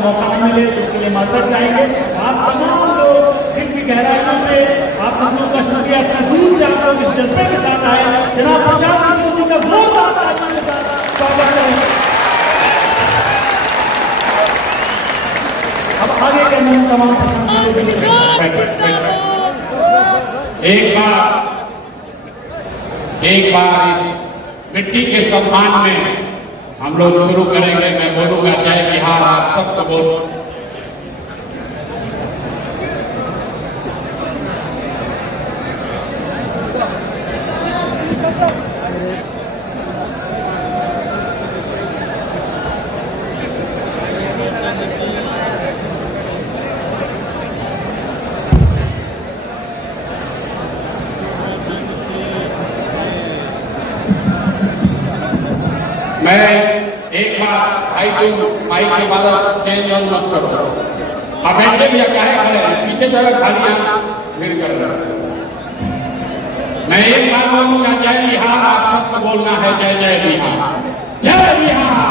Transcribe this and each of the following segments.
मौका नहीं मिले उसके लिए माजरत चाहेंगे। आप तमाम लोग दिल की गहराइयों से आप सब लोगों का शुक्रिया, इतना दूर से आप लोग इस जज्बे के साथ आए। जनाब प्रशांत किशोर जी का जोरदार तालियों के साथ स्वागत है। अब आगे के नाम तमाम एक बार इस मिट्टी के सम्मान में हम लोग शुरू करेंगे। मैं बोलूंगा जय बिहार, आप सबको बोलो। मैं एक बार भाई तुम माइक की बात चेंज ऑन मत करो। अब बैठे भी क्या है पीछे जगह खाली भीड़ कर रहे। मैं एक बार बोलूंगा जय बिहार, आप सबको बोलना है जय जय बिहार, जय बिहार।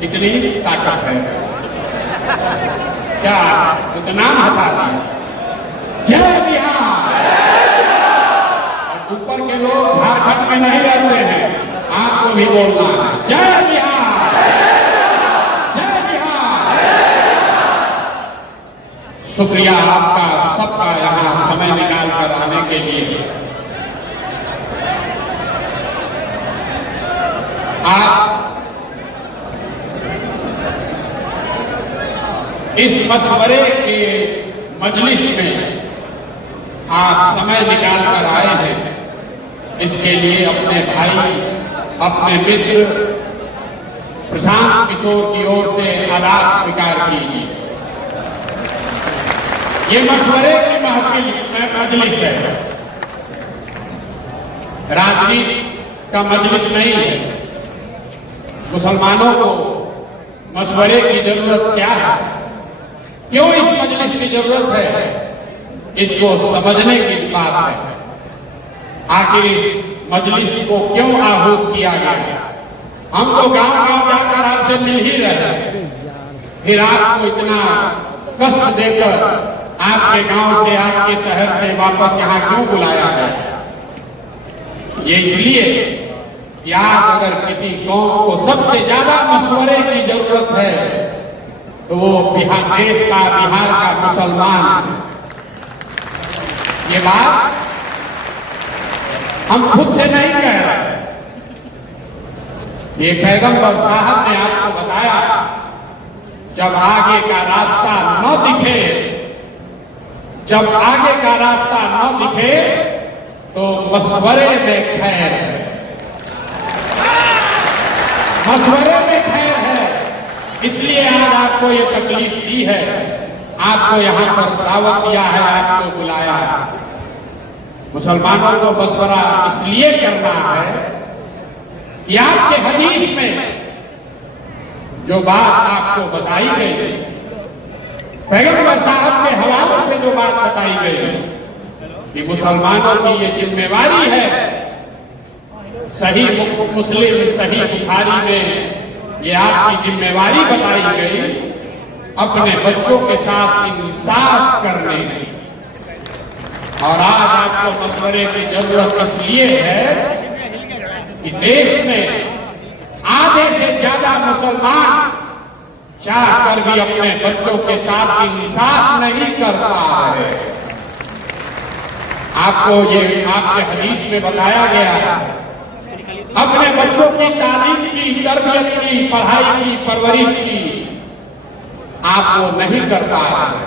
कितनी ताकत है, क्या इतना हंसा जय बिहार। ऊपर के लोग झारखंड में नहीं रहते हैं, आपको भी बोलना है जय बिहार, जय बिहार। शुक्रिया आपका सबका यहाँ समय निकाल कर आने के लिए। आप इस मशवरे के मजलिस में आप समय निकाल कर आए हैं, इसके लिए अपने भाई, अपने मित्र प्रशांत किशोर की ओर से आदाब स्वीकार कीजिए। ये मशवरे की महफिल मजलिस है, राजनीति का मजलिस नहीं है। मुसलमानों को मशवरे की जरूरत क्या है, क्यों इस मजलिस की जरूरत है, इसको समझने की बात है। आखिर इस मजलिस को क्यों आहूत किया गया? हम तो गांव गांव जाकर आपसे मिल ही रहे, फिर आपको इतना कष्ट देकर आपके गांव से, आपके शहर से वापस यहाँ क्यों बुलाया है? ये इसलिए कि आज अगर किसी कौम को सबसे ज्यादा मशवरे की जरूरत है तो वो बिहार, देश का, बिहार का मुसलमान। ये बात हम खुद से नहीं कह रहे, ये पैगंबर साहब ने आपको बताया, जब आगे का रास्ता न दिखे, जब आगे का रास्ता न दिखे तो मशवरे में खैर है, मशवरे में खैर है। इसलिए आज आपको ये तकलीफ दी है, आपको यहाँ पर दावत दिया है, आपको बुलाया है। मुसलमानों को मशवरा इसलिए करना है कि आपके हदीस में जो बात आपको बताई गई, पैगंबर साहब के हवाले से जो बात बताई गई कि मुसलमानों की ये जिम्मेवारी है, सही मुस्लिम, सही बुखारी में ये आपकी जिम्मेवारी बताई गई, अपने बच्चों के साथ इंसाफ करने की। और आज आपको मशवरे की जरूरत इसलिए है कि देश में आधे से ज्यादा मुसलमान चाहकर भी अपने बच्चों के साथ इंसाफ नहीं कर पा रहे। आपको ये आपके हदीस में बताया गया है, अपने बच्चों की तालीम की, तरबियत की, पढ़ाई की, परवरिश की आप वो नहीं कर पा रहे।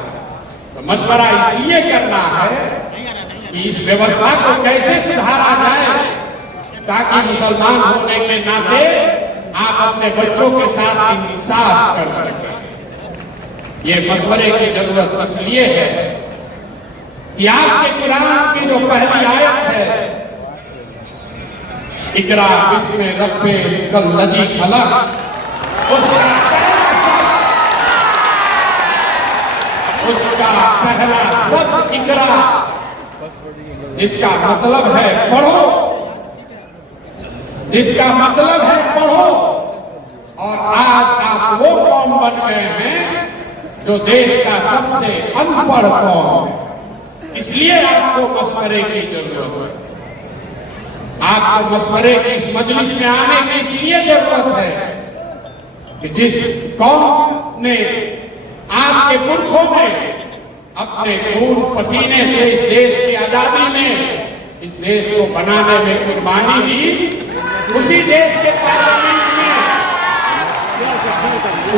तो मशवरा इसलिए करना है कि इस व्यवस्था को कैसे सुधारा जाए ताकि मुसलमान होने के नाते आप अपने बच्चों के साथ इंसाफ कर सकें। ये मशवरे की जरूरत इसलिए है कि आपके कुरान की जो पहली आयत है, इकरा बिस्मि रब्बिकल लज़ी खलक़, उसका पहला शब्द इकरा, जिसका मतलब है पढ़ो, जिसका मतलब है पढ़ो। और आज बन गए हैं जो देश का सबसे अनपढ़ कौम है। इसलिए आपको मशवरे की जरूरत है। आपको मशवरे की इस मजलिस में आने की इसलिए जरूरत है कि जिस कौम ने, आपके पुरखों ने अपने खून पसीने से इस देश की आजादी में, इस देश को बनाने में कुर्बानी दी, उसी देश के पार्लियामेंट में,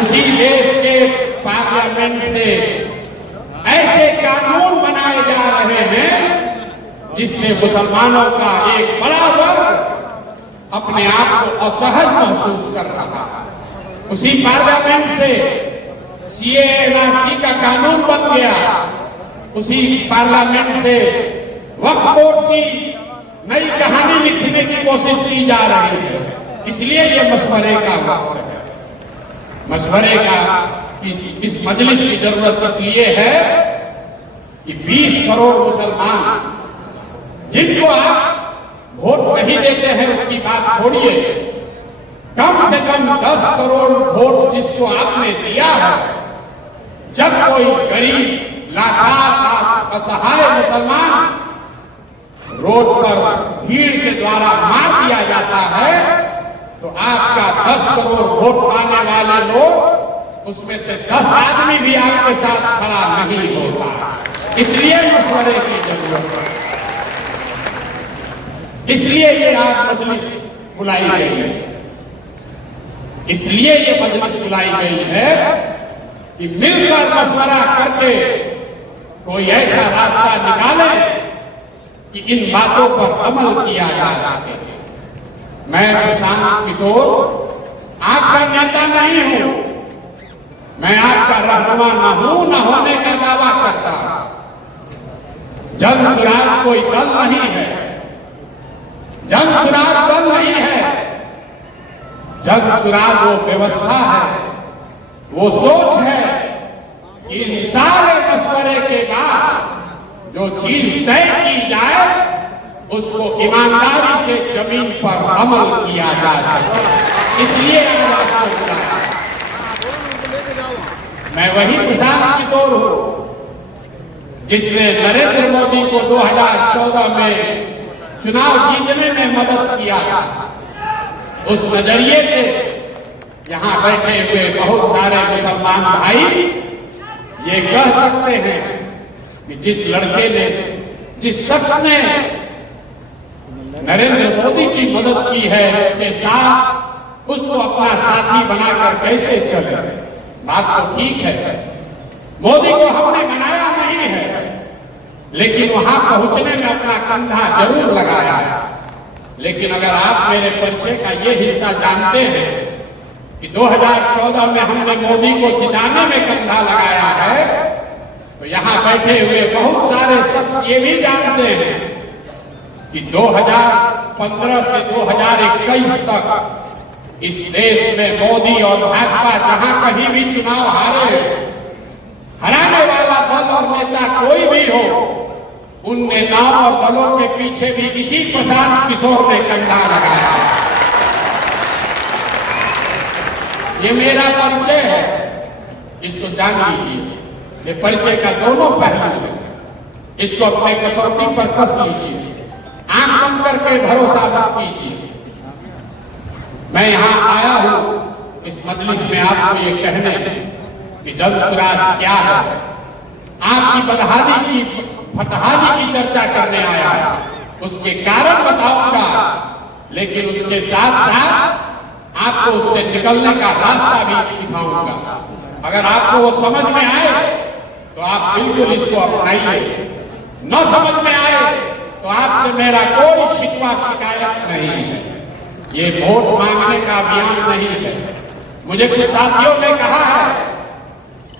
उसी देश के पार्लियामेंट से ऐसे कानून बनाए जा रहे हैं जिससे मुसलमानों का एक बड़ा वर्ग अपने आप को असहज महसूस कर रहा है। उसी पार्लियामेंट से CA/NRC का कानून बन गया। उसी पार्लियामेंट से वक्फ बोर्ड की नई कहानी लिखने की कोशिश की जा रही है। इसलिए ये मशवरे का वक्त है। मशवरे का कि इस मजलिस की जरूरत इसलिए है कि 20 करोड़ मुसलमान जिनको आप वोट नहीं देते हैं उसकी बात छोड़िए, कम से कम 10 करोड़ वोट जिसको आपने दिया है, जब कोई गरीब लाचार असहाय मुसलमान रोड पर भीड़ के द्वारा मार दिया जाता है तो आपका 10 करोड़ वोट पाने वाले लोग उसमें से 10 आदमी भी आपके साथ खड़ा नहीं होता। इसलिए मशवरे की जरूरत है। इसलिए ये आज मजलिस बुलाई गई है। इसलिए ये मजलिस बुलाई गई है कि मिलकर मशवरा करके कोई ऐसा रास्ता निकाले कि इन बातों पर अमल किया जा सके। मैं प्रशांत किशोर आपका नेता नहीं हूं, मैं आपका रहनुमा न हूं, न होने का दावा करता। जन सुराज कोई दल नहीं है, जन सुराज दल नहीं है। जन सुराज वो व्यवस्था है, वो सोच है कि इन सारे मशवरे के बाद जो चीज तय की जाए उसको ईमानदारी से जमीन पर अमल किया जा सके। इसलिए मैं वही प्रशांत किशोर हूं जिसने नरेंद्र मोदी को 2014 में चुनाव जीतने में मदद किया। उस नजरिए से यहां बैठे हुए बहुत सारे मुसलमान भाई ये कह सकते हैं कि जिस लड़के ने, जिस शख्स ने नरेंद्र मोदी की मदद की है उसके साथ उसको अपना साथी बनाकर कैसे चले। बात तो ठीक है, मोदी को हमने बनाया नहीं है, लेकिन वहां पहुंचने में अपना कंधा जरूर लगाया है। लेकिन अगर आप मेरे परिचय का ये हिस्सा जानते हैं कि 2014 में हमने मोदी को जिताने में कंधा लगाया है, तो यहां बैठे हुए बहुत सारे शख्स ये भी जानते हैं कि 2015 से 2021 तक इस देश में मोदी और भाजपा जहां कहीं भी चुनाव हारे, हराने वाला दल और नेता कोई भी हो, उन नेताओं और दलों के पीछे भी इसी प्रशांत किशोर ने कंधा लगाया। ये मेरा परिचय है, इसको जान लीजिए। ये परिचय का दोनों पहलू है, इसको अपने कसौटी पर कस लीजिए, आंख बंद करके भरोसा मत कीजिए। मैं यहां आया हूं इस मजलिस में आपको ये कहने कि जन सुराज क्या है, आपकी बदहाली की फटहाली की चर्चा करने आया। उसके कारण बताऊंगा, लेकिन उसके साथ साथ आपको उससे निकलने का रास्ता भी दिखाऊंगा। अगर आपको वो समझ में आए तो आप बिल्कुल इसको अपनाइए, न समझ में आए तो आपसे मेरा कोई शिकवा शिकायत नहीं है। ये वोट मांगने का अभियान नहीं है। मुझे कुछ साथियों ने कहा है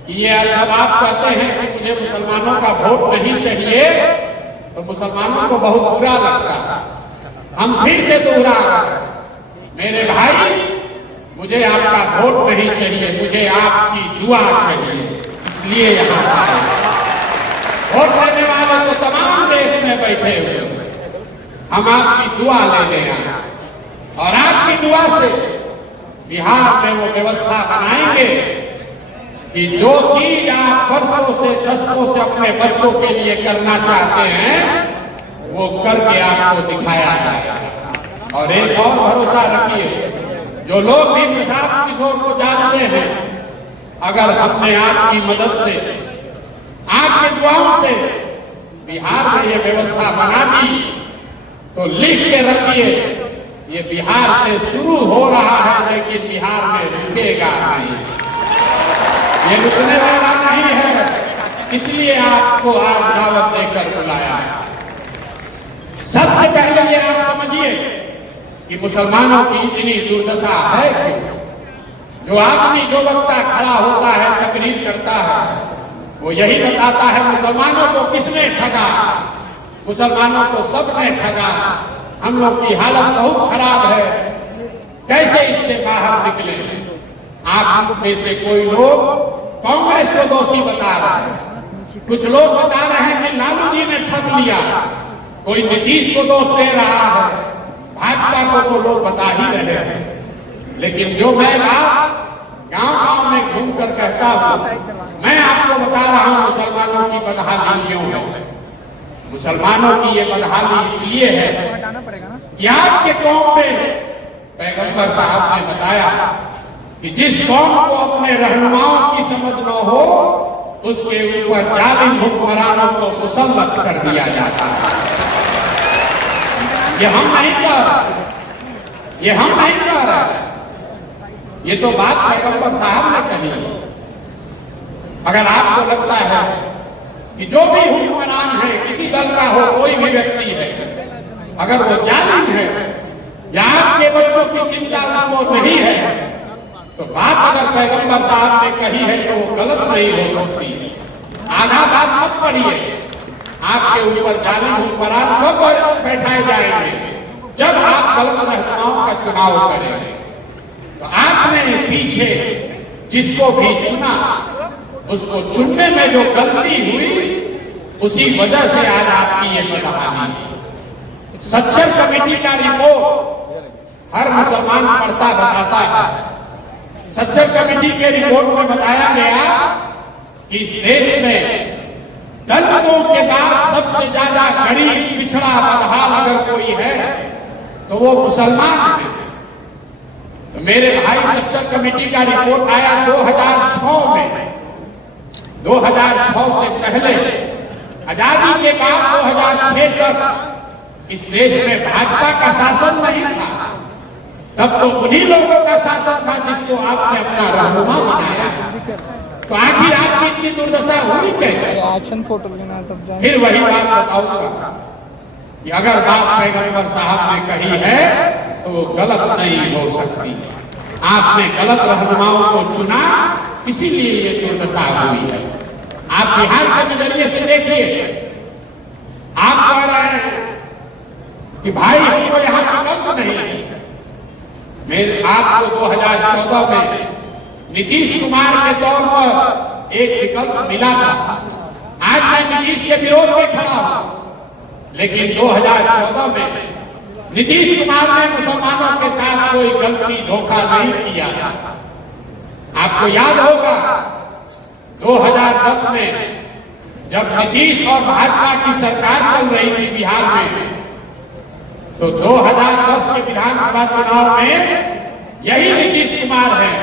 कि ये जब आप कहते हैं कि मुझे मुसलमानों का वोट नहीं चाहिए तो मुसलमानों को बहुत बुरा लगता है। हम फिर से दोहरा रहे हैं, मेरे भाई, मुझे आपका वोट नहीं चाहिए, मुझे आपकी दुआ चाहिए। इसलिए यहाँ वोट देने वाले तो तमाम देश में बैठे हुए, हम आपकी दुआ लेने आए और आपकी दुआ से बिहार में वो व्यवस्था बनाएंगे कि जो चीज आप वर्षों से दशकों से अपने बच्चों के लिए करना चाहते हैं वो करके आपको दिखाया जाएगा। और एक और भरोसा रखिए, जो लोग भी प्रशांत किशोर को जानते हैं, अगर हमने आपकी मदद से, आपके दुआओं से बिहार में ये व्यवस्था बना दी तो लिख के रखिए, ये बिहार से शुरू हो रहा है लेकिन बिहार में रुकेगा नहीं, ये रुकने वाला नहीं है। इसलिए आपको आज दावत देकर बुलाया। सबसे पहले ये आप समझिए कि मुसलमानों की इतनी दुर्दशा है क्यों? जो आदमी जो वक्ता खड़ा होता है, तकरीर करता है, वो यही बताता है मुसलमानों को किसने ठगा, मुसलमानों को सबने ठगा, हम लोग की हालत बहुत खराब है, कैसे इससे बाहर निकले। आप में से कोई लोग कांग्रेस को दोषी बता रहे हैं, कुछ लोग बता रहे हैं कि लालू जी ने ठग लिया, कोई नीतीश को दोष दे रहा है, भाजपा को तो लोग बता ही रहे हैं। लेकिन जो मैं बात गांव-गांव में घूमकर कहता हूं, मैं आपको बता रहा हूं मुसलमानों की बदहाली क्यों है। मुसलमानों की ये बदहाली इसलिए है कि आपके कौम में पैगंबर साहब ने बताया कि जिस कौम को अपने रहनुमाओं की समझ न हो उसके ऊपर जालिम हुक्मरानों को मुसल्लत कर दिया जाता है। ये हम नहीं कह रहे, ये हम नहीं कह रहे, ये तो बात पैगंबर साहब ने कही। अगर आपको लगता है कि जो भी हुक्मरान है, किसी दल का हो, कोई भी व्यक्ति है, अगर वो जालिम है या आपके बच्चों की चिंता उसको नहीं है, तो बात अगर पैगंबर साहब ने कही है तो वो गलत नहीं हो सकती। आधा बात मत पढ़िए, आपके ऊपर जालिम हुक्मरान कब बैठाए जाएंगे जब आप गलत रहनुमाओं का चुनाव करेंगे। तो आपने पीछे जिसको भी चुना, उसको चुनने में जो गलती हुई उसी वजह से आज आपकी ये बदहाली। सच्चर कमेटी का रिपोर्ट हर मुसलमान पढ़ता बताता है। सच्चर कमेटी के रिपोर्ट में बताया गया कि इस देश में दलितों के बाद सबसे ज्यादा गरीब, पिछड़ा, बदहाल अगर कोई है तो वो मुसलमान है। तो मेरे भाई, सच्चर कमेटी का रिपोर्ट आया 2006 में। 2006 से पहले, आजादी के बाद 2006 तक इस देश में भाजपा का शासन नहीं था। तब तो उन्हीं लोगों का शासन था जिसको आपने अपना रहनुमा बनाया। तो आखिर आपकी इतनी दुर्दशा हुई कैसे? एक्शन फोटो लेना तब जाए। फिर वही बात बताऊंगा कि अगर बात पैगंबर साहब ने कही है तो वो गलत नहीं हो सकती। आपने गलत रहनुमाओं को चुना, इसीलिए ये दुर्दशा हुई है। आप बिहार के नजरिए से देखिए, आप कह रहे हैं कि भाई हमको यहाँ विकल्प नहीं है। मेरे आपको 2014 में नीतीश कुमार के तौर पर एक विकल्प मिला था। आज मैं नीतीश के विरोध में खड़ा हूं, लेकिन 2014 में नीतीश कुमार ने मुसलमानों के साथ कोई गलती, धोखा नहीं किया। आपको याद होगा 2010 में जब नीतीश और भाजपा की सरकार चल रही थी बिहार में, तो 2010 के विधानसभा चुनाव में यही नीतीश कुमार है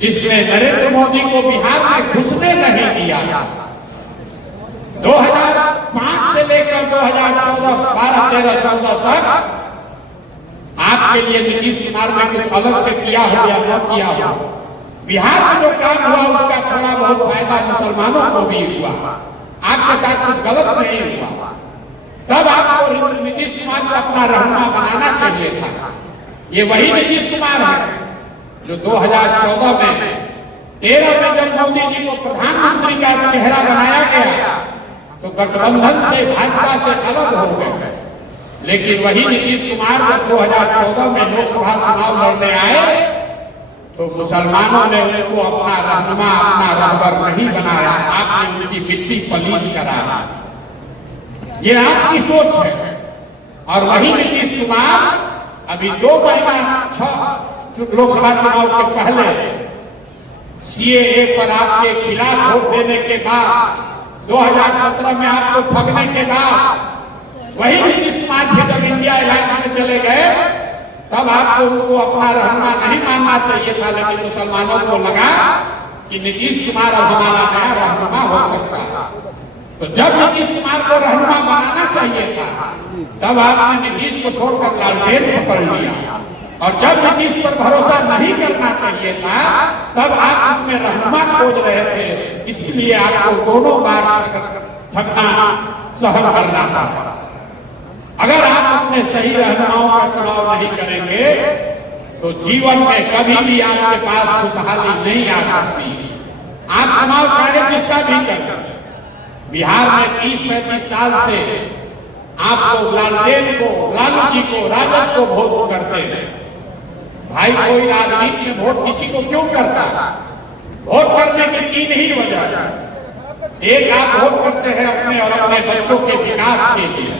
जिसने नरेंद्र मोदी को बिहार में घुसने नहीं दिया। 2005 से लेकर 2014, 12, 13, 14 तक आपके लिए नीतीश कुमार ने कुछ अलग से किया हो या न किया हो, बिहार में जो काम हुआ उसका थोड़ा बहुत फायदा मुसलमानों को भी हुआ। आपके साथ कुछ गलत नहीं हुआ। तब आपको नीतीश कुमार को अपना रहनुमा बनाना चाहिए था। ये वही नीतीश कुमार है जो 2014 में 13 में जब मोदी जी को प्रधानमंत्री का चेहरा बनाया गया तो गठबंधन से, भाजपा से अलग हो गए। लेकिन वही नीतीश कुमार जब 2014 में लोकसभा चुनाव लड़ने आए तो मुसलमानों ने उनको अपना रहनुमा, अपना रहबर नहीं बनाया। आपने उनकी मिट्टी पलीत कराया। ये आपकी सोच है। और वही नीतीश कुमार अभी 2 महीना, 6 लोकसभा चुनाव के पहले सीएए पर आपके खिलाफ वोट देने के बाद 2017 में आपको ठगने के बाद वही नीतीश कुमार फिर जब इंडिया अलायंस में चले गए तब आपको उनको अपना रहनुमा नहीं मानना चाहिए था, लेकिन मुसलमानों को लगा कि नीतीश कुमार अब हमारा नया रहनुमा हो सकता है। तो जब नीतीश कुमार को रहनुमा बनाना चाहिए था तब आपने नीतीश को छोड़कर लालटेन पकड़ लिया, और जब नीतीश पर भरोसा नहीं करना चाहिए था तब आप उसमें रहनुमा खोज रहे थे। इसलिए आपको दोनों बार ठगना सहन करना पड़ा। अगर आप अपने सही रहनुमाओं का चुनाव नहीं करेंगे तो जीवन में कभी भी आपके पास खुशहाली नहीं आ सकती। आप चुनाव चाहे जिसका भी करें, बिहार में 30-35 साल से आपको लालटेन को, लालू जी को, राजद को वोट करते हैं। भाई कोई राजनीति में वोट किसी को क्यों करता? वोट करने की 3 ही वजह। एक, आप वोट करते हैं अपने और अपने बच्चों के विकास के लिए।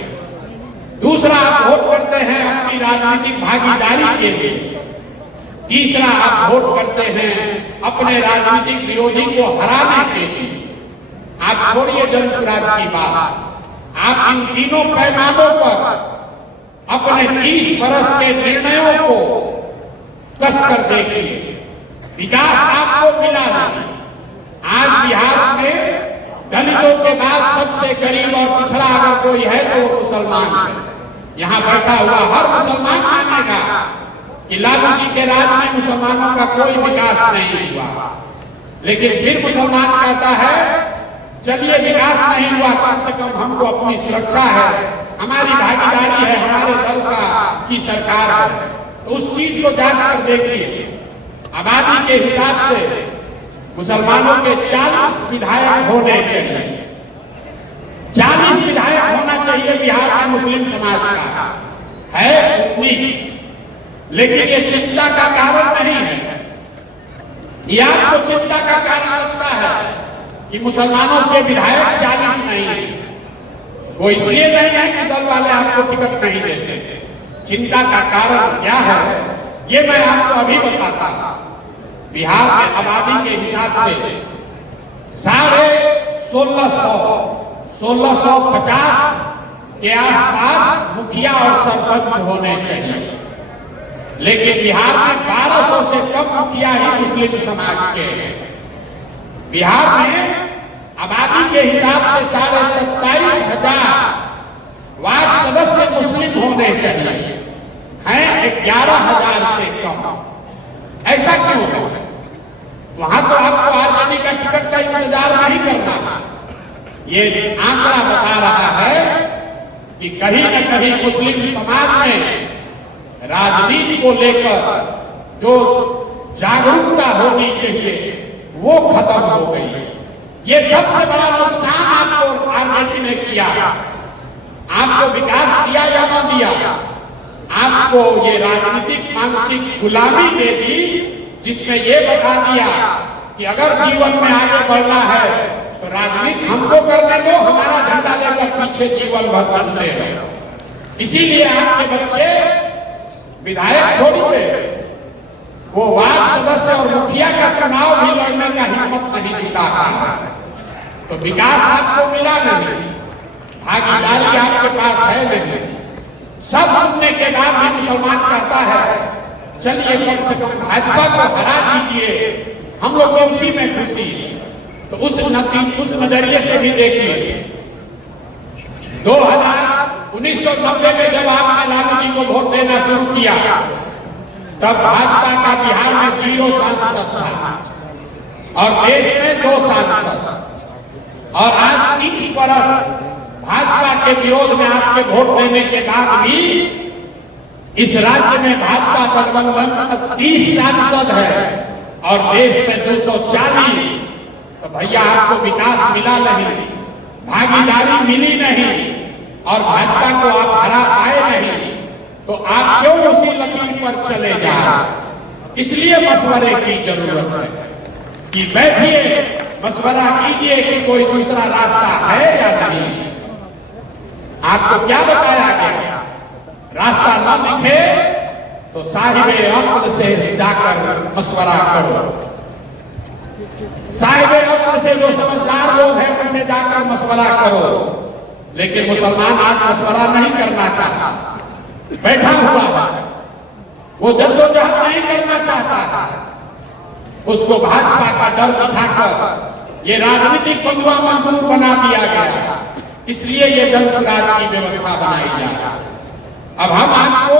दूसरा, आप वोट करते हैं अपनी राजनीतिक भागीदारी के लिए। तीसरा, आप वोट करते हैं अपने राजनीतिक विरोधी को हराने के लिए। आप छोड़िए जन स्वराज की बात, आप इन तीनों पैमानों पर अपने 30 वर्ष के निर्णयों को कसकर देखिए। विकास आपको मिला नहीं। आज बिहार में दलितों के बाद सबसे गरीब और पिछड़ा अगर कोई है तो मुसलमान है। यहाँ बैठा हुआ हर मुसलमान मानेगा कि लालू जी के राज में मुसलमानों का कोई विकास नहीं हुआ, लेकिन फिर मुसलमान कहता है चलिए विकास नहीं हुआ, कम से कम हमको अपनी सुरक्षा है, हमारी भागीदारी है, हमारे दल का की सरकार है। तो उस चीज को जांच कर देखिए। आबादी के हिसाब से मुसलमानों के 40 विधायक होने चाहिए। 40 विधायक होना चाहिए बिहार के मुस्लिम समाज का, है 19। लेकिन ये चिंता का कारण नहीं है। यह आपको चिंता का कारण लगता है कि मुसलमानों के विधायक 40 नहीं है। वो इसलिए नहीं है कि दल वाले आपको टिकट नहीं देते। चिंता का कारण क्या है ये मैं आपको अभी बताता हूं। बिहार में आबादी के हिसाब से 1650 के आसपास मुखिया और सरपंच होने चाहिए, लेकिन बिहार में 1200 से कम मुखिया ही मुस्लिम समाज के हैं। बिहार में आबादी के हिसाब से 27,500 वार्ड सदस्य मुस्लिम होने चाहिए, हैं 11,000 से कम। ऐसा क्यों है? वहां तो आपको आरजेडी का टिकट का इंतजार नहीं करना। ये आंकड़ा बता रहा है कि कहीं न कहीं मुस्लिम समाज में राजनीति को लेकर जो जागरूकता होनी चाहिए वो खत्म हो गई। ये सबसे बड़ा नुकसान आपको आरजेडी ने किया। आपको विकास दिया या न दिया, आपको ये राजनीतिक मानसिक गुलामी दे दी, जिसमें ये बता दिया कि अगर जीवन में आगे बढ़ना है तो राजनीति हमको करने दो, हमारा झंडा लेकर पीछे जीवन भर चलते रहो। इसीलिए आपके बच्चे विधायक छोड़िए, वो वार्ड सदस्य और मुखिया का चुनाव भी लड़ने का हिम्मत नहीं दिखाता। तो विकास आपको मिला नहीं, भागीदारी आपके पास है नहीं। सब सुनने के बाद भी मुसलमान कहता है चलिए कम से कम भाजपा को हरा दीजिए, हम लोग को उसी में खुशी। तो उस नजरिए से भी देखिए 1990 में जब आपने लालू जी को वोट देना शुरू किया तब भाजपा का बिहार में 0 सांसद था और देश में 2 सांसद, और आज 30 वर्ष भाजपा के विरोध में आपके वोट देने के बाद भी इस राज्य में भाजपा गठबंधन 30 सांसद है और देश में 240। तो भैया आपको विकास मिला नहीं, भागीदारी मिली नहीं और भाजपा को आप हरा पाए नहीं, तो आप क्यों उसी लकीर पर चले जा रहे? इसलिए मशवरे की जरूरत है कि बैठिए, मशवरा कीजिए कि कोई दूसरा रास्ता है या नहीं। आपको क्या बताया गया? रास्ता न दिखे तो साहिबे अक्ल से जाकर मशवरा करो। साहिब अक्ल से जो समझदार लोग हैं उनसे जाकर मशवरा करो, लेकिन मुसलमान आज मशवरा नहीं करना चाहता, बैठा हुआ है, वो जद्दोजहद नहीं करना चाहता। उसको भाजपा का डर दिखाकर ये राजनीतिक बंधुआ मजदूर बना दिया गया, इसलिए ये जनसुराज की व्यवस्था बनाई जाए। अब हम आपको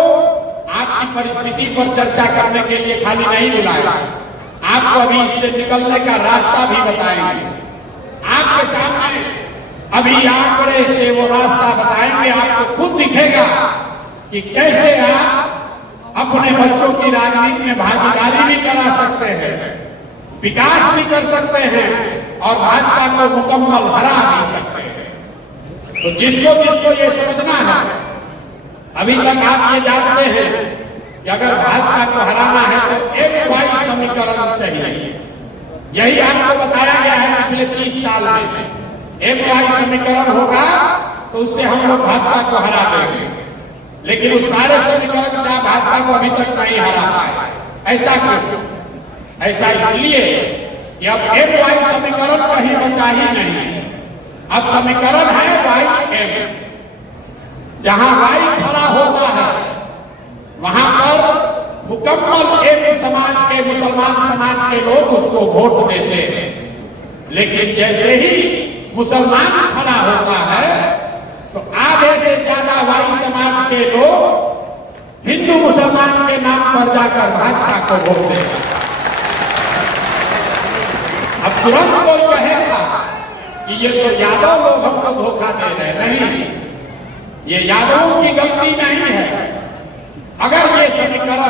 आपकी परिस्थिति पर चर्चा करने के लिए खाली नहीं बुलाया, आपको अभी इससे निकलने का रास्ता भी बताएंगे। आपके सामने अभी आंकड़े से वो रास्ता बताएंगे, आपको खुद दिखेगा कि कैसे आप अपने बच्चों की राजनीति में भागीदारी भी करा सकते हैं, विकास भी कर सकते हैं और भाजपा को मुकम्मल हरा भी सकते हैं। तो जिसको जिसको ये समझना है, अभी तक आप ये जानते हैं कि अगर भाजपा को हराना है तो एक वाई समीकरण चाहिए। यही आपको बताया गया है पिछले 30 साल में, एक वाई समीकरण होगा तो उससे हम लोग भाजपा को हरा देंगे। लेकिन उस सारे समीकरण से भाजपा को अभी तक नहीं हरा पाए। ऐसा क्यों? ऐसा इसलिए कि अब एक वाई समीकरण कहीं बचा ही नहीं। अब समीकरण है वाई एम, जहां वाई खड़ा होता है वहां पर मुकम्मल एक समाज के, मुसलमान समाज के लोग उसको वोट देते हैं। लेकिन जैसे ही मुसलमान खड़ा होता है तो आधे से ज्यादा वाई समाज के लोग हिंदू मुसलमान के नाम पर जाकर भाजपा को वोट देगा। अब तुरंत कोई कहेगा कि ये तो यादव लोग हमको धोखा दे रहे, नहीं, ये यादवों की गलती नहीं है। अगर ये समीकरण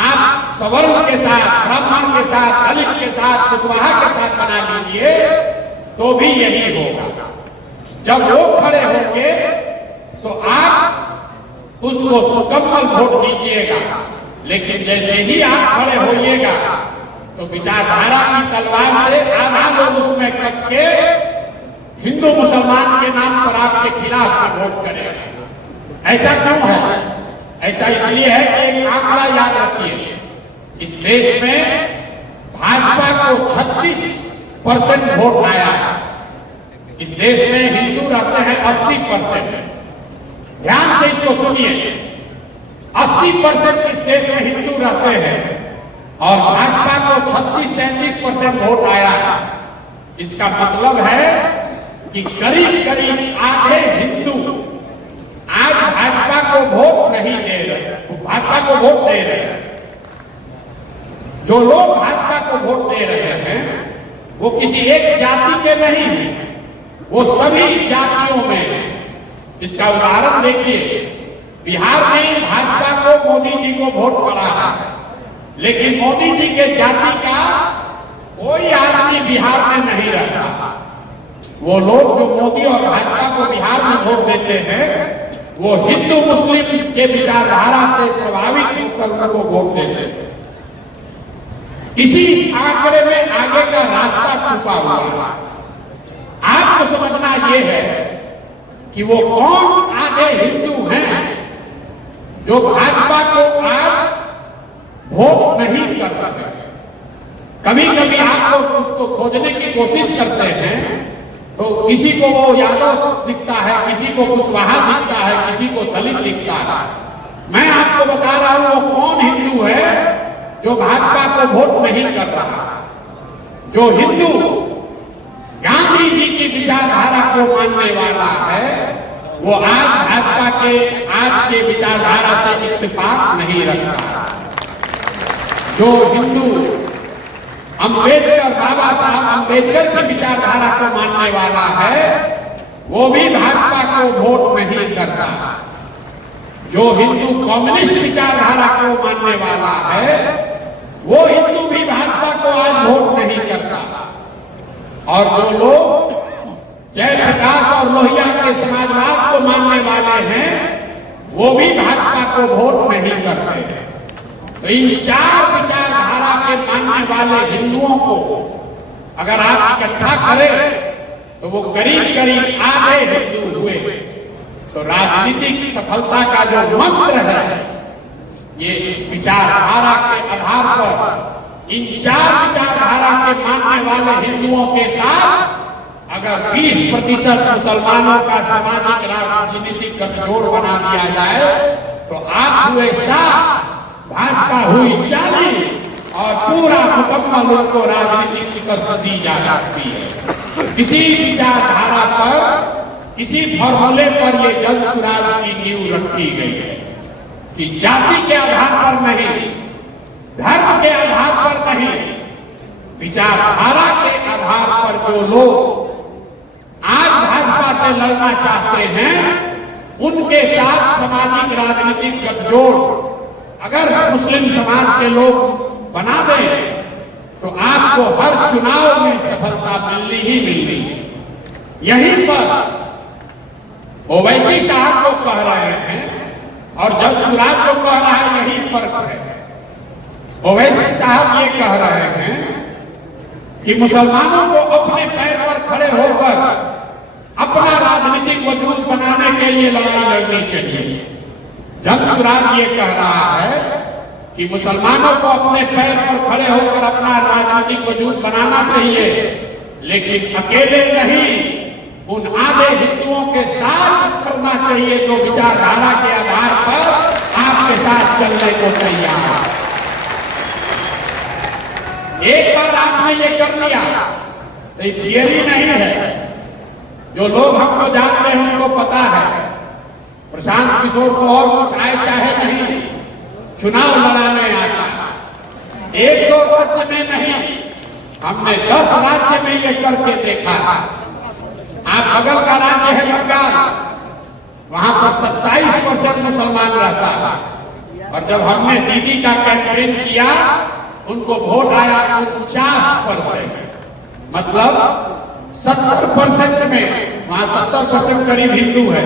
आप सवर्ण के साथ, ब्राह्मण के साथ, दलित के साथ, कुशवाहा के साथ बना लीजिए तो भी यही होगा। जब वो खड़े होंगे तो आप उसको मुकम्मल वोट दीजिएगा, लेकिन जैसे ही आप खड़े होइएगा तो विचारधारा की तलवार से आधा लोग उसमें कट के हिंदू मुसलमान के नाम पर आपके खिलाफ वोट करेगा। ऐसा क्यों है? ऐसा इसलिए है कि एक आंकड़ा याद रखिए, इस देश में भाजपा को 36% वोट आया है। इस देश में हिंदू रहते हैं 80%। ध्यान से इसको सुनिए, 80% इस देश में हिंदू रहते हैं और भाजपा को 36-37% वोट आया है। इसका मतलब है कि करीब करीब आधे हिंदू आज भाजपा को वोट नहीं दे रहे, भाजपा को वोट दे रहे हैं। जो लोग भाजपा को वोट दे रहे हैं वो किसी एक जाति के नहीं हैं, वो सभी जातियों में। इसका उदाहरण देखिए, बिहार में भाजपा को मोदी जी को वोट पड़ा है, लेकिन मोदी जी के जाति का कोई आदमी बिहार में नहीं रहता। वो लोग जो मोदी और भाजपा को बिहार में वोट देते हैं वो हिंदू मुस्लिम के विचारधारा से प्रभावित होकर उनको वोट देते हैं। इसी आंकड़े में आगे का रास्ता छुपा हुआ है। आपको समझना यह है कि वो कौन आधे हिंदू हैं जो भाजपा को आज वोट नहीं कर रहे। कभी कभी आप लोग उसको खोजने की कोशिश करते हैं तो किसी को वो यादव दिखता है, किसी को कुशवाहा दिखता है, किसी को दलित दिखता है। मैं आपको बता रहा हूं वो कौन हिंदू है जो भाजपा को वोट नहीं कर रहा। जो हिंदू गांधी जी की विचारधारा को मानने वाला है वो आज भाजपा के आज के विचारधारा से इत्तेफाक नहीं रखता। जो हिंदू अंबेडकर, बाबा साहब अंबेडकर की विचारधारा को मानने वाला है वो भी भाजपा को वोट नहीं करता। जो हिंदू कम्युनिस्ट विचारधारा को मानने वाला है वो हिंदू भी भाजपा को आज वोट नहीं करता। और जो लोग जयप्रकाश और लोहिया के समाजवाद को मानने वाले हैं वो भी भाजपा को वोट नहीं करते। तो इन चार विचारधारा के मानने वाले हिंदुओं को अगर आप इकट्ठा करें तो वो करीब करीब आधे हिंदू हुए। तो राजनीतिक सफलता का जो मंत्र है ये विचारधारा के आधार पर इन 4 विचारधारा के मानने वाले हिंदुओं के साथ अगर 20% मुसलमानों का सामाजिक राजनीतिक गठजोड़ बना दिया जाए तो आप हुए 7, भाजपा हुई 40 और पूरा मुकम्मल उनको राजनीतिक शिकस्त दी जा सकती है। किसी विचारधारा पर, किसी फॉर्मूले पर ये जन सुराज की नींव रखी गई है कि जाति के आधार पर नहीं, धर्म के आधार पर नहीं, विचारधारा के आधार पर जो लोग आज भाजपा से लड़ना चाहते हैं उनके साथ सामाजिक राजनीतिक गठजोड़ अगर मुस्लिम समाज के लोग बना दें तो आपको हर चुनाव में सफलता मिलनी ही मिलनी है। यहीं पर ओवैसी साहब को कह रहे हैं और जन सुराज को कह रहा है, यही फर्क है। ओवैसी साहब ये कह रहे हैं कि मुसलमानों को अपने पैर पर खड़े होकर अपना राजनीतिक वजूद बनाने के लिए लड़ाई लड़नी चाहिए। जन सुराज ये कह रहा है कि मुसलमानों को अपने पैर पर खड़े होकर अपना राजनीतिक वजूद बनाना चाहिए, लेकिन अकेले नहीं, उन आधे हिंदुओं के साथ करना चाहिए जो विचारधारा के आधार पर आपके साथ चलने को तैयार है। एक बार आपने ये कर लिया तो ये थियरी नहीं है। जो लोग हमको जानते हैं उनको पता है प्रशांत किशोर को और कुछ आए चाहे नहीं, चुनाव लड़ाने आता। 1-2 राज्य में नहीं, हमने 10 राज्य में ये करके देखा। आप बगल का राज्य है बंगाल, वहां पर 27% मुसलमान रहता है और जब हमने दीदी का कैंपेन किया उनको वोट आया 49%, मतलब 70% में, वहां 70% करीब हिंदू है।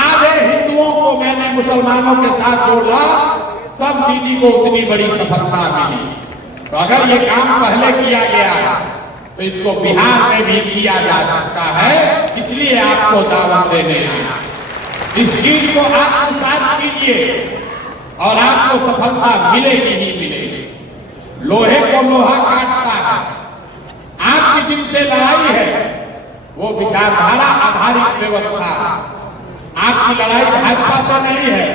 आधे हिंदुओं को मैंने मुसलमानों के साथ जोड़ा, तब दीदी को उतनी बड़ी सफलता मिली। तो अगर ये काम पहले किया गया तो इसको बिहार में भी किया जा सकता है, इसलिए आपको दावत देने आया। इस चीज को आप साथ कीजिए और आपको सफलता मिलेगी ही मिलेगी। लोहे को लोहा काटता है। आपकी जिनसे लड़ाई है वो विचारधारा आधारित व्यवस्था। आपकी लड़ाई भाजपा से नहीं है,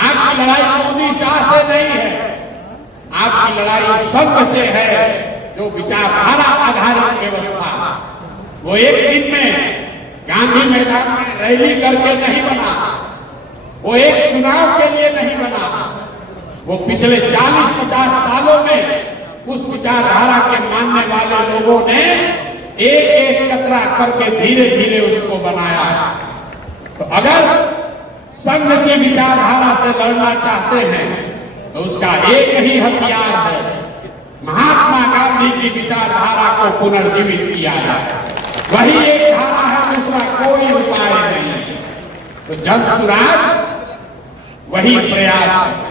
आपकी लड़ाई मोदी शाह से नहीं है, आपकी लड़ाई संघ से है जो विचारधारा आधारित व्यवस्था। वो एक दिन में गांधी मैदान में रैली करके नहीं बना, वो एक चुनाव के लिए नहीं बना, वो पिछले 40-50 सालों में उस विचारधारा के मानने वाले लोगों ने एक कतरा करके धीरे धीरे उसको बनाया। तो अगर संघ की विचारधारा से लड़ना चाहते हैं तो उसका एक ही हथियार है, महात्मा गांधी की विचारधारा को पुनर्जीवित किया जाए। वही एक धारा है, दूसरा कोई उपाय नहीं। तो जन सुराज वही प्रयास है,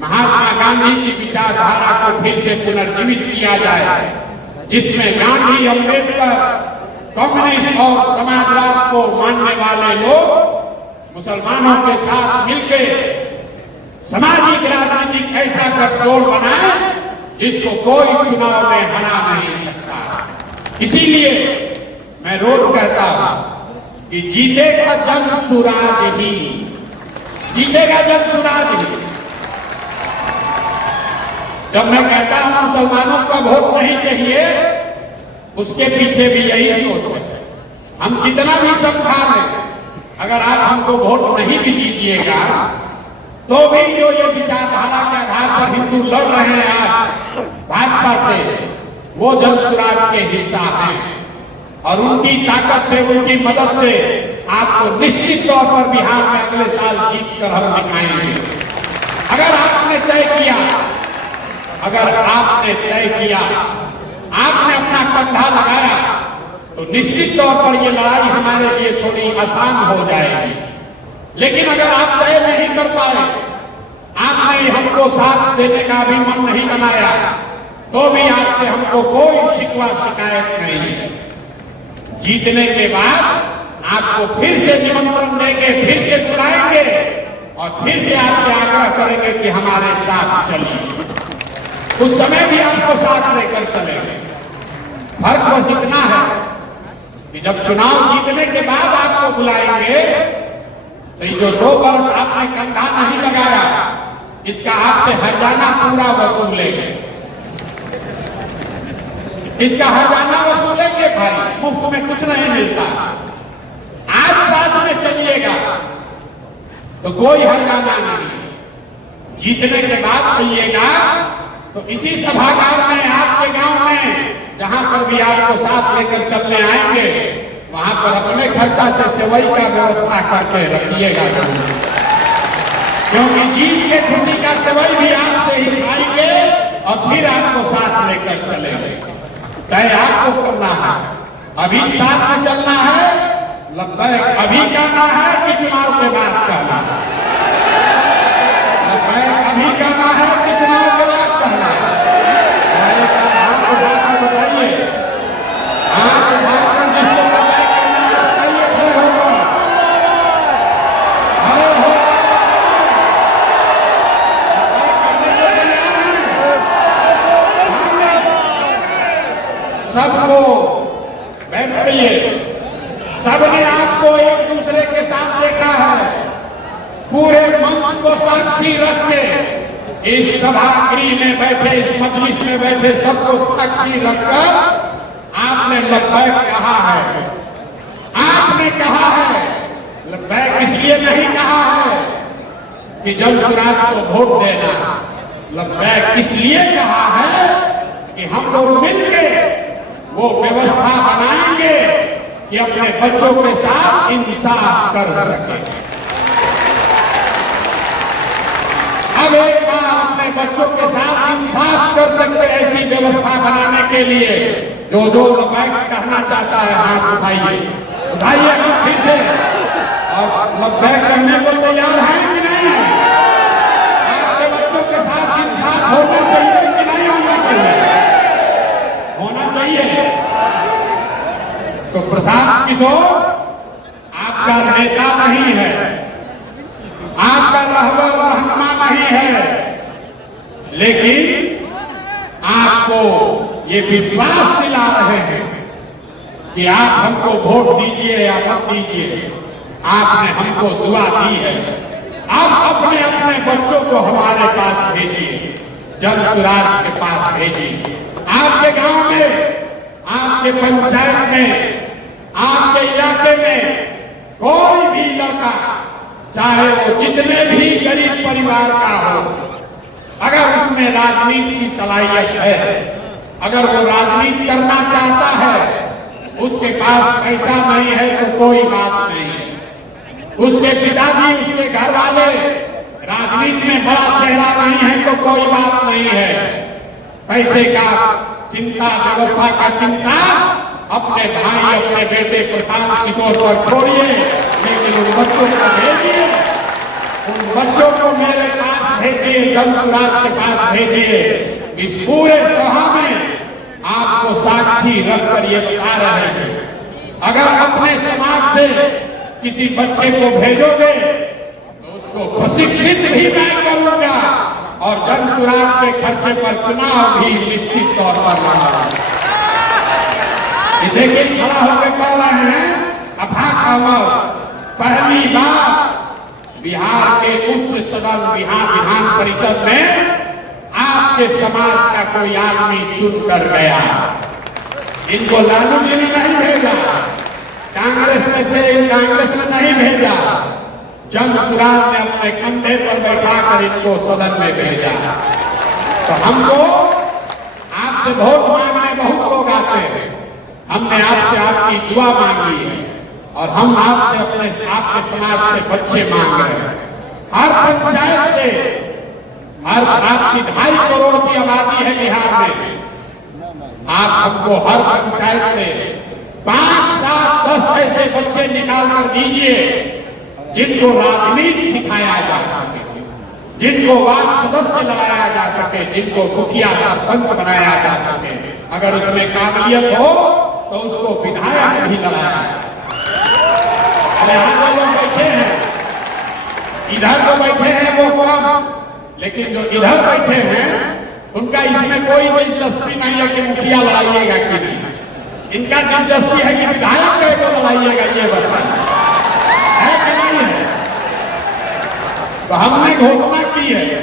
महात्मा गांधी की विचारधारा को फिर से पुनर्जीवित किया जाए, जिसमें गांधी, अम्बेडकर, कम्युनिस्ट और समाजवाद को मानने वाले लोग मुसलमानों के साथ मिलकर सामाजिक राजनीतिक ऐसा गठजोड़ बनाए जिसको कोई चुनाव में हरा नहीं सकता। इसीलिए मैं रोज कहता हूं कि जीतेगा जन सुराज ही, जीतेगा जन सुराज ही। जब मैं कहता हूं मुसलमानों का वोट नहीं चाहिए, उसके पीछे भी यही सोच है। हम कितना भी समझा लें, अगर आप हमको वोट नहीं भी दीजिएगा तो भी जो ये विचारधारा के आधार पर हिंदू लड़ रहे हैं आज भाजपा से, वो जन सुराज के हिस्सा हैं और उनकी ताकत से, उनकी मदद से आपको निश्चित तौर पर बिहार में अगले साल जीत कर हम दिखाएंगे। अगर आपने तय किया, अगर आपने तय किया, आपने अपना कंधा लगाया तो निश्चित तौर पर ये लड़ाई हमारे लिए थोड़ी आसान हो जाएगी। लेकिन अगर आप तय नहीं कर पाए, आपने हमको साथ देने का भी मन नहीं बनाया, तो भी आपसे हमको कोई शिकवा शिकायत नहीं है। जीतने के बाद आपको फिर से निमंत्रण देंगे, फिर से बुलाएंगे और फिर से आपसे आग्रह करेंगे कि हमारे साथ चलिए। उस समय भी आपको साथ लेकर चलेंगे। फर्क बस इतना है कि जब चुनाव जीतने के बाद आपको बुलाएंगे तो ये जो 2 वर्ष आपने कंधा नहीं लगाया, इसका आपसे हर्जाना पूरा वसूलेंगे। इसका हर्जाना वसूलेंगे भाई, मुफ्त में कुछ नहीं मिलता। आज साथ में चलिएगा तो कोई हर्जाना नहीं, जीतने के बाद आइएगा तो इसी सभागार में, आपके गांव में, जहां पर भी आपको साथ लेकर चलने आएंगे, वहां पर अपने खर्चा से सेवई का व्यवस्था करके रखिएगा। क्योंकि जीत के खुशी का सेवई भी आपसे ही खाएंगे और फिर आपको साथ लेकर चलेंगे। तय आपको करना है, अभी साथ में चलना है, लब्बैक अभी करना है कि चुनाव के बाद करना है? लब्बैक अभी करना है कि चुनाव के बाद करना है? हाथ उठाकर बताइए, हाथ उठाकर जिसको लब्बैक करना है बताइए, खड़े होगा, खड़े होगा। सबको बैठिए, सबने आपको एक दूसरे के साथ देखा है। पूरे मंच को साक्षी रख के इस सभागृह में बैठे, इस मजलिस में बैठे सबको साक्षी रखकर आपने लब्बैक कहा है। आपने कहा है लब्बैक, इसलिए नहीं कहा है कि जमशुराज को वोट देना, लब्बैक इसलिए कहा है कि हम लोग मिलकर वो व्यवस्था बनाएंगे कि अपने बच्चों के साथ इंसाफ कर सके। अब एक बार अपने बच्चों के साथ इंसाफ कर सकते, ऐसी व्यवस्था बनाने के लिए जो लब्बैक कहना चाहता है हाथ उठाइए, उठाइए हाथ फिर से, और लब्बैक करने को तैयार है कि नहीं? आपके बच्चों के साथ इंसाफ होना चाहिए कि नहीं होना चाहिए? होना चाहिए। तो प्रशांत किशोर आपका नेता नहीं है, आपका रहबर रहनुमा नहीं है, लेकिन आपको ये विश्वास दिला रहे हैं कि आप हमको वोट दीजिए या मत दीजिए, आपने हमको दुआ दी है। आप अपने अपने बच्चों को हमारे पास भेजिए, जमशुराज के पास भेजिए। आपके गांव में, आपके पंचायत में, आपके इलाके में कोई भी लड़का, चाहे वो जितने भी गरीब परिवार का हो, अगर उसमें राजनीति की सलाहियत है, अगर वो राजनीति करना चाहता है, उसके पास पैसा नहीं है तो कोई बात नहीं, उसके पिताजी, उसके घर वाले राजनीति में बड़ा चेहरा नहीं है तो कोई बात नहीं है। पैसे का चिंता, व्यवस्था का चिंता अपने भाई, अपने बेटे प्रशांत किशोर पर छोड़िए, लेकिन उन बच्चों को भेजिए, उन बच्चों को मेरे पास भेजिए, जमशुराज के पास भेजिए। इस पूरे सभा में आपको साक्षी रखकर ये बता रहे हैं, अगर अपने समाज से किसी बच्चे को भेजोगे तो उसको प्रशिक्षित भी मैं करूंगा और जमशुराज के खर्चे पर चुनाव भी निश्चित तौर पर लड़ूंगा। देखिए खड़ा होकर कह रहे हैं, अफाक अमर, पहली बार बिहार के उच्च सदन, बिहार विधान परिषद में आपके समाज का कोई आदमी चुन कर गया। इनको लालू जी ने नहीं भेजा, कांग्रेस में थे, कांग्रेस में नहीं भेजा, जमशुराज ने अपने कंधे पर बैठाकर इनको सदन में भेजा। तो हमको आपसे वोट मांगने बहुत लोग आते हैं, हमने आपसे आपकी दुआ मांगी है और हम आपसे अपने आपके समाज से बच्चे मांग रहे हैं। हर पंचायत से, हर आपकी 2.5 करोड़ की आबादी है बिहार में, आप हमको हर पंचायत से 5, 7, 10 ऐसे बच्चे निकाल कर दीजिए जिनको राजनीति सिखाया जा सके, जिनको वार्ड सदस्य लगाया जा सके, जिनको मुखिया सरपंच बनाया जा सके। अगर उसमें काबिलियत हो तो उसको विधायक भी लगाया। अरे यहाँ लोग बैठे हैं, इधर तो बैठे हैं वो कम, लेकिन जो इधर बैठे हैं उनका इसमें कोई दिलचस्पी नहीं है कि मुखिया लड़ाइएगा कि नहीं, इनका दिलचस्पी है कि विधायक को लड़ाइएगा, ये बताइए है कि नहीं है। तो हमने घोषणा की है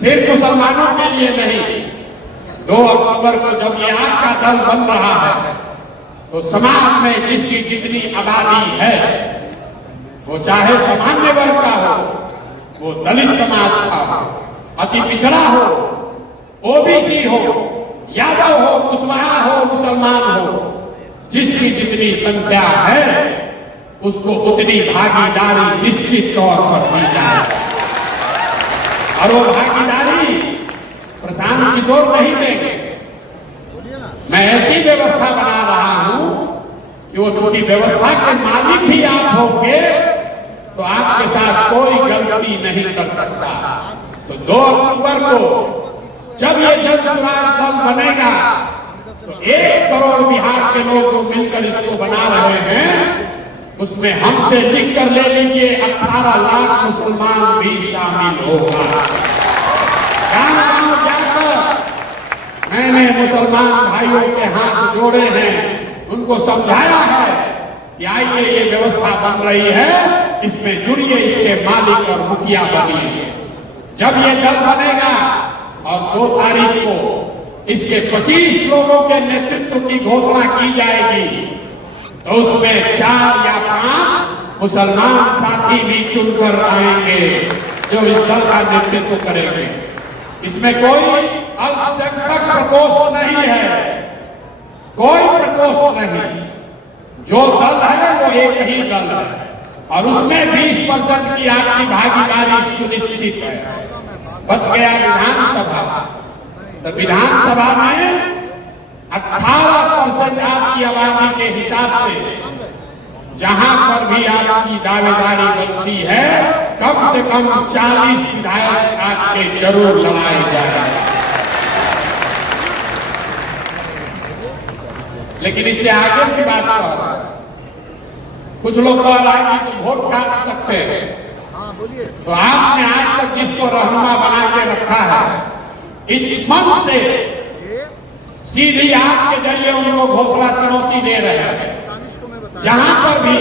सिर्फ मुसलमानों के लिए नहीं, 2 अक्टूबर को जब ये आपका दल बन रहा है तो समाज में जिसकी जितनी आबादी है, वो चाहे सामान्य वर्ग का हो, वो दलित समाज का हो, अति पिछड़ा हो, ओबीसी हो, यादव हो, कुशवाहा हो, मुसलमान हो, जिसकी जितनी संख्या है उसको उतनी भागीदारी निश्चित तौर पर दी जाए। और वो भागीदारी प्रशांत किशोर नहीं देंगे। मैं ऐसी व्यवस्था बना रहा हूं कि वो चूंकि व्यवस्था के मालिक ही आप होंगे तो आपके साथ कोई गलती नहीं कर सकता। तो 2 अक्टूबर को जब ये जन स्वराज दल बनेगा तो 1 करोड़ बिहार के लोग जो मिलकर इसको बना रहे हैं, उसमें हमसे लिख कर ले लीजिए 18 लाख मुसलमान भी शामिल होगा। गांव जाकर मैंने मुसलमान भाइयों के हाथ जोड़े हैं, उनको समझाया है कि आइए ये व्यवस्था बन रही है, इसमें जुड़िए, इसके मालिक और मुखिया बनिए। जब ये दल बनेगा और 2 तारीख को इसके 25 लोगों के नेतृत्व की घोषणा की जाएगी तो उसमें 4 या 5 मुसलमान साथी भी चुनकर आएंगे जो इस दल का नेतृत्व करेंगे। इसमें कोई अल्पसंख्यक प्रकोष्ठ नहीं है, कोई प्रकोष्ठ नहीं। जो दल है वो एक ही दल है और उसमें 20% की आपकी भागीदारी सुनिश्चित है। बच गया विधानसभा, तो विधानसभा में 18% आपकी आबादी के हिसाब से जहां पर भी आपकी दावेदारी बनती है, कम से कम 40 विधायक आपके जरूर लड़ाए जाए। लेकिन इससे आगे की बात कर, कुछ लोग कह रहे हैं कि वोट काट सकते हैं, तो आपने आज तक जिसको रहनुमा बना के रखा है, इस मंच से सीधी आपके जरिए उनको घोषणा चुनौती दे रहे हैं। जहां पर भी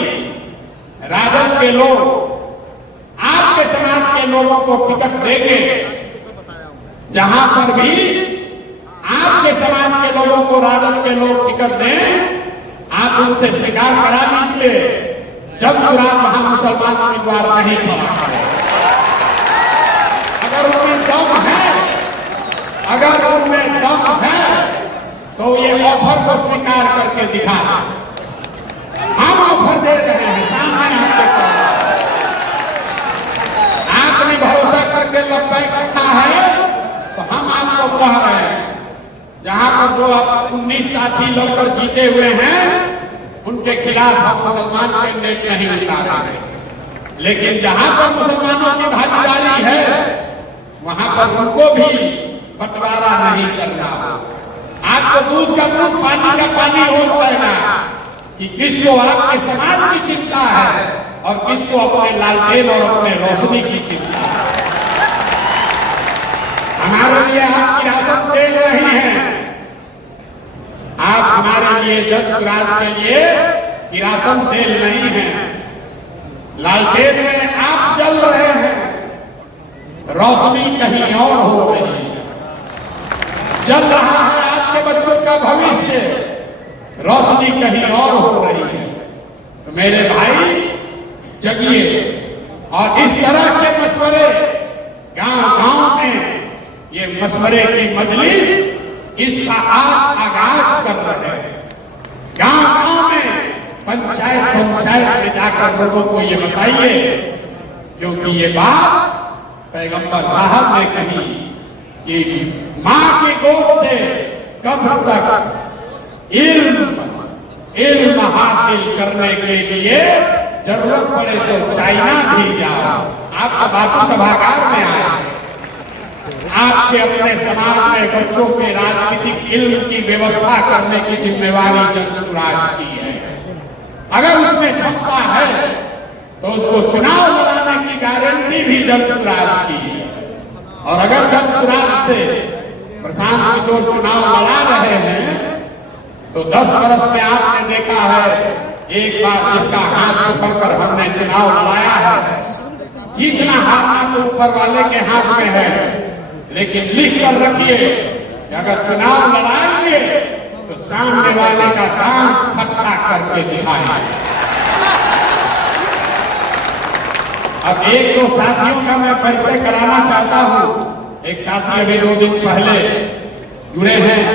राजद के लोग आपके समाज के लोगों को टिकट देंगे, जहां पर भी आपके समाज के लोगों को राजद के लोग टिकट दें, आप उनसे स्वीकार करा लीजिए जब चुनाव वहां मुसलमान उम्मीदवार नहीं बना। अगर उनमें दम है, अगर उनमें दम है तो ये ऑफर को स्वीकार करके दिखा। हम ऑफर दे रहे हैं सामने आपके, आपने भरोसा करके लब्बैक कहा है तो हम आपको कह रहे हैं, जहां पर जो आप 19 साथी लड़कर जीते हुए हैं उनके खिलाफ हम मुसलमान कैंडिडेट नहीं उतारे, लेकिन जहां पर मुसलमानों की भागीदारी है वहां पर उनको भी बंटवारा नहीं करना। आपको दूध का दूध, पानी का पानी हो जाएगा कि किसको आपके समाज की चिंता है और किसको अपने लालटेन और अपने रोशनी की चिंता है। हमारे लिए आप विरासत दे रही हैं, आप हमारे लिए जन स्वराज के लिए विरासत दे नहीं है। लालटेन में आप जल रहे हैं, रोशनी कहीं और हो रही है। जल रहा है आपके बच्चों का भविष्य, रोशनी कहीं और हो रही है। तो मेरे भाई जगिए और इस तरह के मशवरे गांव-गांव में, ये मशवरे की मजलिस इसका आज आगाज कर रहे हैं। गांव-गांव में पंचायत में जाकर लोगों को ये बताइए, क्योंकि ये बात पैगंबर साहब ने कही कि मां की गोद से कब्र तक इल्म हासिल करने के लिए जरूरत पड़े तो चाइना भी जाओ। आप तो बापू सभागार में आए, आपके अपने समाज में बच्चों के राजनीतिक इल्म की व्यवस्था करने की जिम्मेवारी जन स्वराज की है। अगर उसमें क्षमता है तो उसको चुनाव लड़ाने की गारंटी भी जन स्वराज की है। और अगर जन स्वराज से प्रशांत किशोर चुनाव लड़ा रहे हैं तो 10 वर्ष में आपने देखा है एक बार इसका हाथ पकड़कर हमने चुनाव लड़ाया है। जीतना हारना तो ऊपर वाले के हाथ में है, लेकिन लिख कर रखिए कि अगर चुनाव लड़ाएंगे तो सामने वाले का दांत खट्टा करके दिखाएंगे। अब एक दो साथियों का मैं परिचय कराना चाहता हूं। एक साथी अभी 2 दिन पहले जुड़े हैं,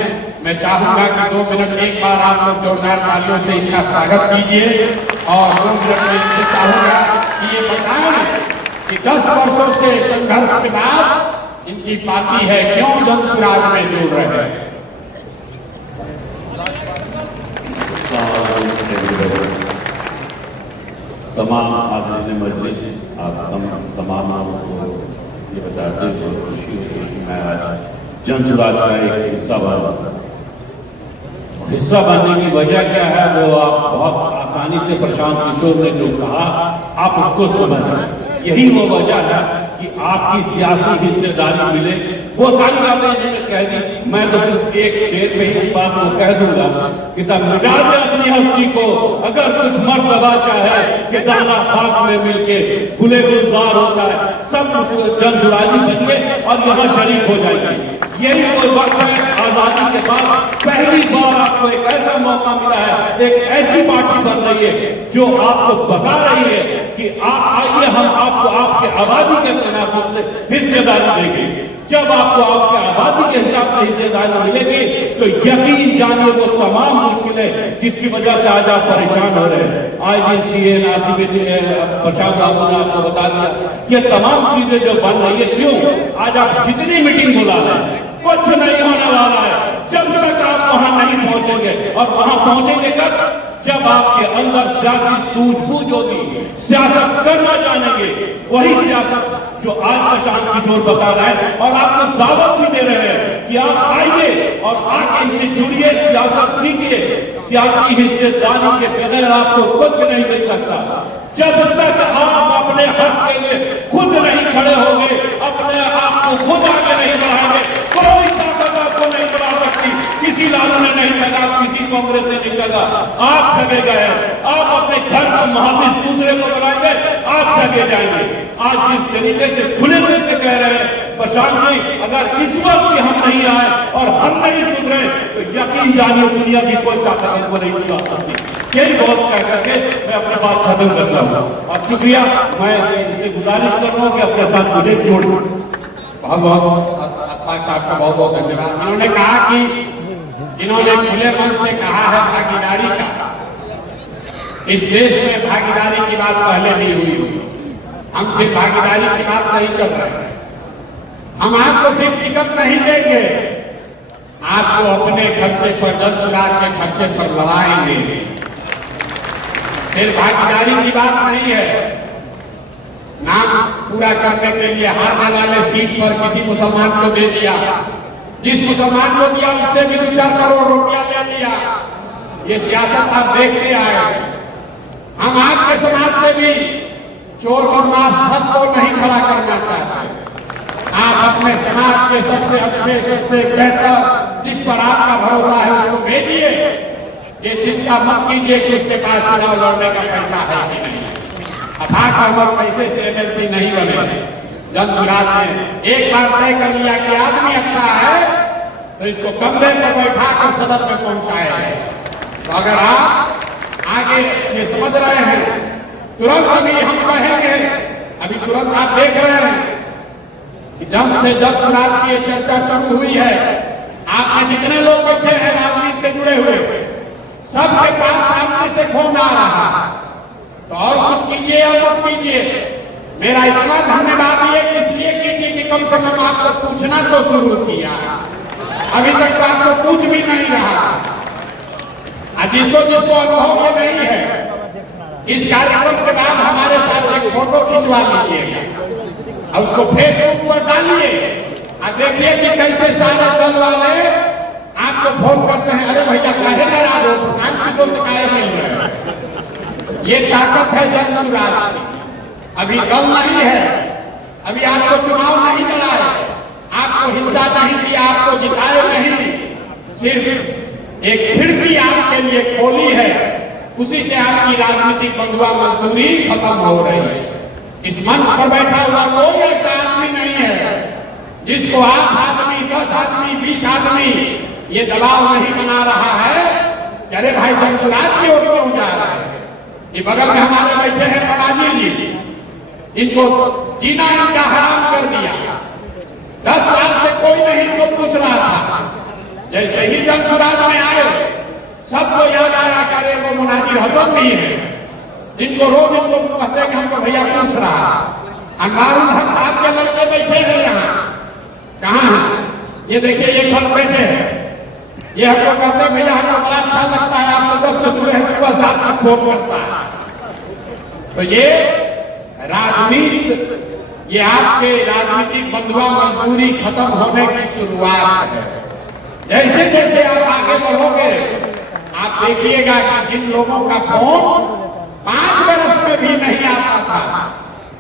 मैं चाहूंगा कि 2 मिनट एक बार आप लोग जोरदार तालियों से इनका स्वागत कीजिए और 2 मिनट में इनसे चाहूंगा कि ये बताएं कि 10 वर्षों से संघर्ष के बाद इनकी पार्टी है क्यों जनसुराज में जुड़ रहे हैं। तमाम आदरणीय मजलिस, आप तमाम लोगों को ये बताते हुए खुशी हुई कि मैं आज जनसुराज का एक हिस्सा बनने की वजह क्या है वो आप बहुत आसानी से प्रशांत किशोर ने जो कहा आप उसको समझ। यही वो वजह है कि आपकी सियासी हिस्सेदारी मिले। वो सारी बातें इन्होंने कह दी, मैं तो सिर्फ एक शेर में ही इस बात को कह दूंगा कि सब मिटा दे अपनी हस्ती को, अगर कुछ मर्तबा चाहे कि दाना खाक में मिलके गुले गुलजार होता है, सब जनसुराजी बनिए और यहाँ शरीक हो जाएंगे। यही वो वक्त है आजादी के बाद पहली बार आपको एक ऐसा मौका मिला है, एक ऐसी पार्टी बन रही है जो आपको बता रही है कि आप आइए, हम आपको आपके आबादी के मुनासिब से हिस्सेदारी देंगे। जब आपको आपके आबादी के हिसाब से हिस्सेदारी मिलेगी तो यकीन जानिए वो तमाम मुश्किलें जिसकी वजह से आज आप परेशान हो रहे हैं, आज दिन सीए नासिब प्रशांत बाबू ने आपको बता दिया, ये तमाम चीजें जो बन रही है क्यों। आज आप जितनी मीटिंग बुला रहे हैं कुछ नहीं होने वाला है जब तक आप वहां नहीं पहुंचेंगे। और वहां पहुंचेंगे कब? जब आपके अंदर सियासी सूझबूझ होगी, सियासत करना जानेंगे, वही सियासत जो आज प्रशांत किशोर बता रहे हैं और आपको दावत भी दे रहे हैं कि आप आइए और आके इनसे जुड़िए, सियासत सीखिए। सियासी हिस्सेदारी के बगैर आपको कुछ नहीं मिल सकता। जब तक आप अपने हक के लिए खुद नहीं खड़े होंगे, अपने आप को खुद आगे नहीं बढ़ाएंगे, कोई ताकत आपको नहीं बढ़ा सकती। किसी लालू ने नहीं लगा, किसी कांग्रेस ने नहीं लगा, आप ठगे गए। आप अपने घर का मुहाफिज दूसरे को बनाएंगे, आप ठगे जाएंगे। आज जिस तरीके से खुले दिल से कह रहे हैं प्रशांत जी, अगर इस वक्त हम नहीं आए और हम नहीं सुधरे तो यकीन जानिए दुनिया की कोई ताकत हमको नहीं सुधा सकती। यही बहुत कह करके मैं अपनी बात खत्म करता हूँ और शुक्रिया। मैं इनसे गुजारिश कर रहा हूँ कि अपने साथ मुझे जोड़। बहुत बहुत साहब का बहुत बहुत धन्यवाद। इन्होंने कहा कि इन्होंने खुले मन से कहा है भागीदारी का। इस देश में भागीदारी की बात पहले नहीं हुई। हम सिर्फ भागीदारी की बात नहीं कर रहे, हम आपको सिर्फ टिकट नहीं देंगे, आपको अपने खर्चे पर, जनसुराज के खर्चे पर लड़ाएंगे। सिर्फ भागीदारी की बात नहीं है। नाम पूरा करने के लिए हारने वाले सीट पर किसी मुसलमान को दे दिया, जिस मुसलमान को दिया उससे भी 2-4 करोड़ रुपया ले लिया। ये सियासत आप देखते आए। हम आपके समाज से भी चोर बदमाश ठग को नहीं खड़ा करना चाहते। आप अपने समाज के सबसे अच्छे, सबसे बेहतर, जिस पर आपका भरोसा है उसको भेजिए। ये चिंता मत कीजिए कि उसके पास चुनाव लड़ने का पैसा है कि नहीं। अथाक अमर पैसे से एमएलसी नहीं बने। जनसुराज ने एक बार तय कर लिया कि आदमी अच्छा है तो इसको कंधे पर बैठा कर सदन में पहुंचाए। तो अगर आप आगे ये समझ रहे हैं, तुरंत अभी हम कहेंगे, अभी तुरंत आप देख रहे हैं कि जब से जनसुराज की ये चर्चा शुरू हुई है, आपने जितने लोग बैठे हैं राजनीति से जुड़े हुए, सबके पास सामने से फोन आ रहा है। तो और कुछ कीजिए या मत कीजिए, मेरा इतना धन्यवाद ये इसलिए कीजिए कि कम से कम आपको पूछना तो शुरू किया। अभी तक तो आपको पूछ भी नहीं रहा। जिसको जिसको अनुभव ये नहीं है, इस कार्यक्रम के बाद हमारे साथ एक फोटो खिंचवा लीजिएगा और उसको फेसबुक पर डालिए और देखिए कि कैसे सारे दल वाले आपको फोन करते हैं, अरे भैया काहे नाराज हो, प्रशांत किशोर से काहे मिल रहे हैं। ये ताकत है जनसुराज की। अभी दल नहीं है, अभी आपको चुनाव नहीं लड़ा है, आपको आपको हिस्सा नहीं दिया, आपको जिताए नहीं, सिर्फ एक खिड़की आपके लिए खोली है, उसी से आपकी राजनीतिक बंधुआ मजदूरी खत्म हो रही है। इस मंच पर बैठा हुआ कोई ऐसा आदमी नहीं है जिसको 8 आदमी, 10 आदमी, 20 आदमी ये दबाव नहीं बना रहा है कि अरे भाई वंशराज की ओर क्यों जा रहा है। ये बगल में हमारे बैठे हैं पराजी जी, इनको जीना इनका हराम कर दिया। 10 साल से कोई नहीं इनको पूछ रहा था, जैसे ही वंशराज में आए सबको याद आया करे वो मुनाजिर हसन भी है, जिनको रोज इनको कहते हैं हमको भैया पूछ रहा। अंगारुल हक साहब के लड़के बैठे हैं यहाँ, कहाँ हैं? ये देखिए ये खल बैठे हैं, ये हमको कहते हैं भैया हमको बड़ा अच्छा लगता है, आप मतलब से जुड़े हैं, सुबह साथ में फोन करता है। तो ये राजनीति, ये आपके राजनीतिक बंधुआ मजदूरी खत्म होने की शुरुआत है। जैसे जैसे आप आगे बढ़ोगे आप देखिएगा कि जिन लोगों का फोन 5 वर्ष में भी नहीं आता था,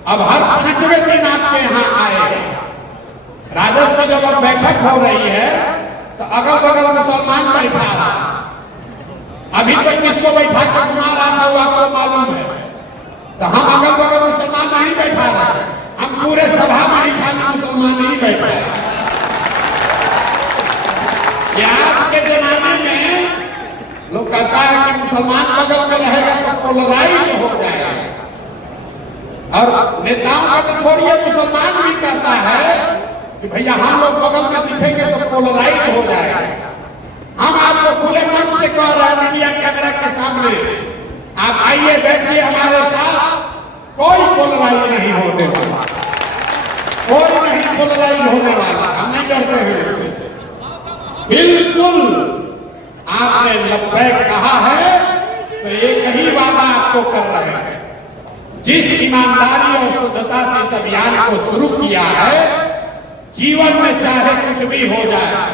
अब हर 5वें दिन आपके यहाँ आएगा। राजद में जब अब बैठक हो रही है तो अगल बगल मुसलमान बैठा रहा, अभी तक किसको बैठा कर घुमा रहा था वो आपको मालूम है। तो हम अगल बगल मुसलमान नहीं बैठा रहे, हम पूरे सभा में ही खाली मुसलमान ही बैठा है। आज के जमाने में लोग कहता है कि मुसलमान बगल में रहेगा तो पोलराइज हो जाएगा, और नेताओं का तो छोड़िए मुसलमान भी कहता है कि भैया हम लोग बगल में दिखेंगे तो पोलराइज हो जाएगा। हम आपको खुले मन से कह रहे हैं मीडिया कैमरा के सामने, आप आइए बैठिए हमारे साथ, कोई पोलराइज नहीं होने वाला, कोई नहीं पोलराइज होने वाला, हम नहीं डरते हैं। बिल्कुल आपने लब्बैक कहा है तो एक ही वादा आपको कर रहे हैं, जिस ईमानदारी और शुद्धता से इस अभियान को शुरू किया है, जीवन में चाहे कुछ भी हो जाए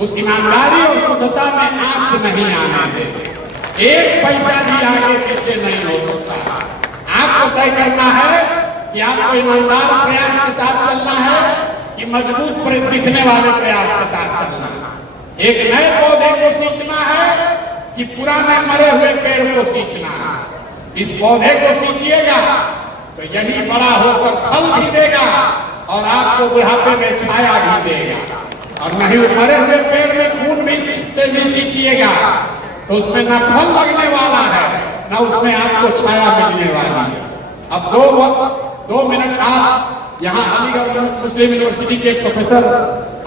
उस ईमानदारी और शुद्धता में आंच नहीं आने देंगे। एक पैसा भी आगे पीछे नहीं हो सकता। आपको तय करना है कि आपको ईमानदार प्रयास के साथ चलना है कि मजबूत दिखने वाले प्रयास के साथ चलना है। एक नए पौधे को सींचना है कि पुराने मरे हुए पेड़ को सींचना है। इस पौधे को सींचिएगा तो यही बड़ा होकर फल भी देगा और आपको बुढ़ापे में छाया भी देगा, और नहीं मरे हुए पेड़ में खून भी से भी सींचिएगा तो उसमें न फल लगने वाला है न उसमें आपको छाया मिलने वाली है। अब 2 मिनट आप यहाँ अलीगढ़ मुस्लिम यूनिवर्सिटी के प्रोफेसर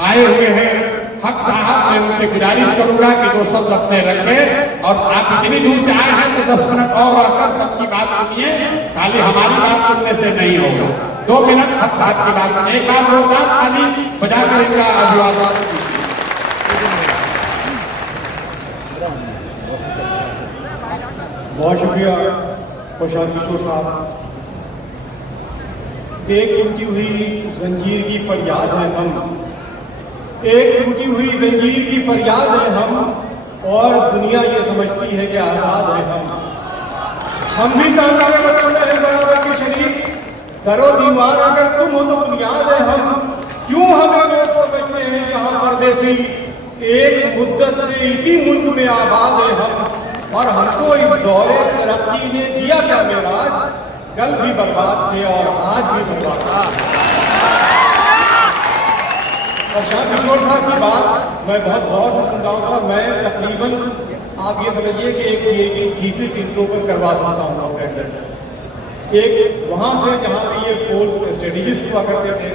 आए हुए हैं हक साहब, मैं उनसे गुजारिश करूंगा कि 2 शब्द अपने रखें, और आप इतनी दूर से आए हैं तो 10 मिनट और रहकर सबकी बात सुनिए, खाली हमारी बात सुनने से नहीं होगा। 2 मिनट हक साहब की बात सुनिए। एक बार जोरदार ताली बजाकर इनका अभिवादन। बहुत शुक्रिया प्रशांत किशोर साहब। एक टूटी हुई जंजीर की फरियाद है हम, एक टूटी हुई जंजीर की फरियाद है हम, और दुनिया ये समझती है कि आजाद है हम भी तानारे बटोरे हैं बराबर के शरीर, दरो दीवार अगर तुम हो तो बुनियाद है हम। क्यों हमें लोग समझते हैं यहाँ परदेसी, एक मुद्दत से इसी मुल्क में आबाद है हम, और हमको इस दौरे तरक्की ने दिया क्या मेराज, कल भी बर्बाद थे और आज भी बर्बाद। प्रशांत किशोर साहब की बात मैं बहुत गौर से सुन रहा था। मैं तकरीबन आप ये समझिए कि एक ये की थीसिस इनके ऊपर करवा सकता हूँ। एक वहाँ से जहाँ पे ये पोल स्ट्रेटेजिस्ट हुआ करते थे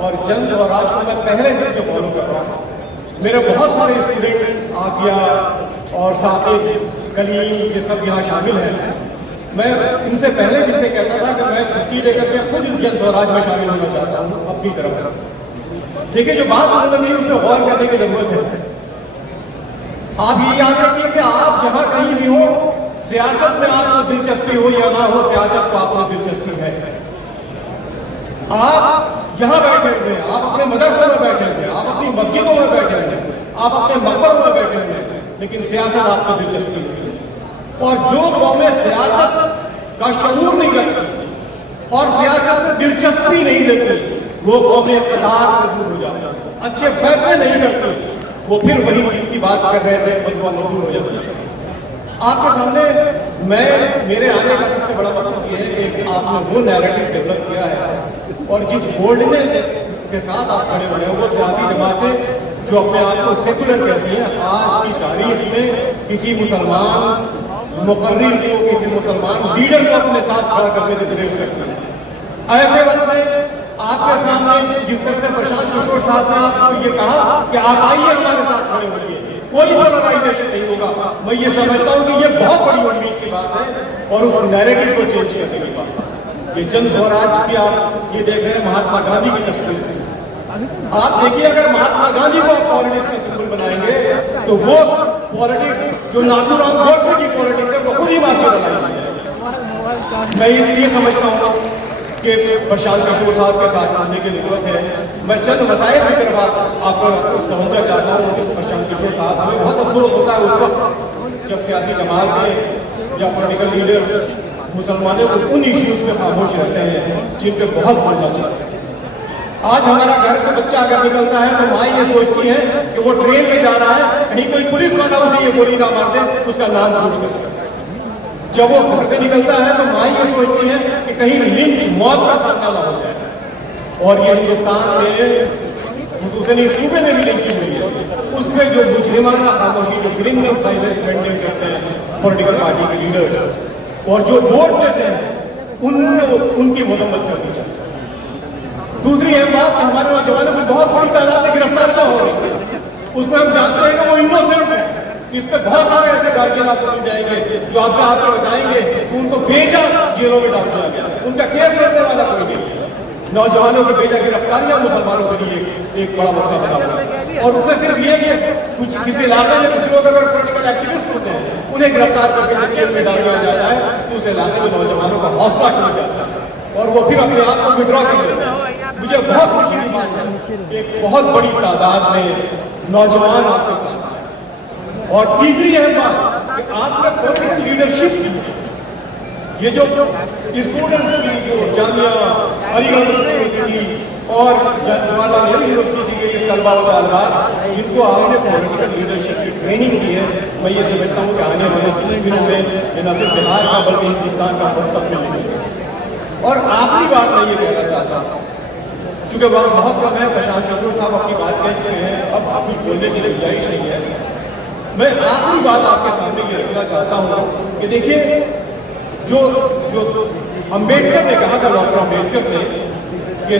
और जन स्वराज को मैं पहले दिन से फॉलो कर रहा हूँ। मेरे बहुत सारे स्टूडेंट आफिया और साकिब कलीम ये सब यहाँ शामिल हैं। मैं इनसे पहले दिन से कहता था कि मैं छुट्टी लेकर के खुद इस जन स्वराज में शामिल होना चाहता हूँ अपनी तरफ से। देखिए जो बात उन्होंने नहीं उसमें गौर करने की जरूरत है। आप ये याद रखिए कि आप जहाँ कहीं भी हो, सियासत में आपको दिलचस्पी हो या ना हो, सियासत को आपको दिलचस्पी है। आप यहाँ बैठे हुए हैं, आप अपने मदरसों में बैठे हुए हैं, आप अपनी मस्जिदों में बैठे हुए हैं, आप अपने मकबरों में बैठे हुए हैं, लेकिन सियासत आपको दिलचस्पी है। और जो कौमें सियासत का शऊर नहीं रखती और सियासत में दिलचस्पी नहीं लेती, वो कौमें इक़्तिदार से दूर हो जाती है। अच्छे फैसले नहीं करते, वो फिर वही की बात कर रहे थे, बदवा दूर हो जाती है। आपके सामने मेरे आने का सबसे बड़ा मकसद ये है कि आपने वो नैरेटिव डेवलप किया है और जिस बोल्डनेस के साथ आप खड़े हुए हैं, वो जाति जमातें जो अपने आप को सेकुलर कहती हैं, आज की तारीख में किसी मुसलमान मुकर्रिर को, किसी मुसलमान लीडर को अपने साथ खड़ा करने के गुरेज करते हैं। ऐसे वक्त में आपके सामने जिस तरह से प्रशांत किशोर साहब ने आपको ये कहा कि आप आइए हमारे साथ खड़े होइए, कोई पोलराइजेशन नहीं होगा, मैं ये समझता हूँ कि ये बहुत बड़ी उम्मीद की बात है और उस नैरेटिव को चेंज करने की बात है। ये जन स्वराज की आप ये देख रहे हैं महात्मा गांधी की तस्वीर, आप देखिए अगर महात्मा गांधी को आप पॉलिटिक्स का सिंबल बनाएंगे तो वो पॉलिटिक्स जो नाथूराम गोडसे की पॉलिटिक्स है वो खुद ही मार कर बनाएंगे। मैं इसलिए समझता हूँ कि प्रशांत किशोर साहब के साथ आने की जरूरत है। मैं चंद मसाइल की तरफ आपको पहुंचा चाहता हूँ। प्रशांत किशोर साहब, हमें बहुत अफसोस होता है उस वक्त जब सियासी जमात में या पॉलिटिकल लीडर्स मुसलमानों को उन इश्यूज में खामोश रहते हैं जिन पे बहुत बोलना चाहिए। आज हमारा घर का बच्चा अगर निकलता है तो माँ ये सोचती है कि वो ट्रेन में जा रहा है, कहीं कोई पुलिस वाला उसे ये गोली ना मार दे, उसका नाम पूछ कर। जब वो घर से निकलता है तो माँ ये सोचती है कि कहीं लिंच मौत का सामना ना हो जाए। और ये हिंदुस्तान में दूसरे सूबे में भी लिंचिंग हुई है, उसमें जो मुजरिमाना खामोशी, जो क्रिमिनल साइलेंस मेंटेन करते हैं पॉलिटिकल पार्टी के लीडर्स और जो वोट देते हैं उनकी मरम्मत करनी चाहिए। दूसरी अहम बात, हमारे नौजवानों की बहुत बड़ी तादाद में गिरफ्तारियां हो रही है, उसमें हम जानते हैं कि वो इनोसेंट है। इस पे बहुत सारे ऐसे गार्जियन आपको मिल जाएंगे जो आपसे आके बताएंगे कि उनको बेजा जेलों में डाल दिया गया, उनका केस करने वाला कोई नहीं। नौजवानों की बेजा गिरफ्तारियां मुसलमानों के लिए एक बड़ा मसला बना हुआ है। और उसमें सिर्फ ये कि कुछ किसी इलाके में कुछ लोग अगर पॉलिटिकल एक्टिविस्ट होते हैं, उन्हें गिरफ्तार करके जेल में डाल दिया जाता है, तो उस इलाके में नौजवानों का हौसला टूट जाता है और वो फिर अपने आप को विड्रॉ कर लेते हैं। मुझे बहुत खुशी की बात है, एक बहुत बड़ी तादाद में नौजवान आपके साथ। और तीसरी अहम बात कि आपने पॉलिटिकल लीडरशिप, ये जो स्टूडेंट्स की जो जामिया अलीगढ़ यूनिवर्सिटी और जवाहरलाल नेहरू यूनिवर्सिटी के तलबा व तालिबात जिनको आपने पॉलिटिकल लीडरशिप की ट्रेनिंग दी है, मैं ये समझता हूँ कि आने वाले दिनों में ये न सिर्फ बिहार का बल्कि हिंदुस्तान का मुस्तकबिल है। और आखिरी बात मैं ये कहना चाहता हूँ, क्योंकि वह बहुत कम है, प्रशांत किशोर साहब अपनी बात कह चुके हैं, अब कुछ बोलने की गुंजाइश नहीं है। मैं आखिरी बात आपके सामने ये रखना चाहता हूँ कि देखिए जो अम्बेडकर ने कहा था, डॉक्टर अम्बेडकर ने कि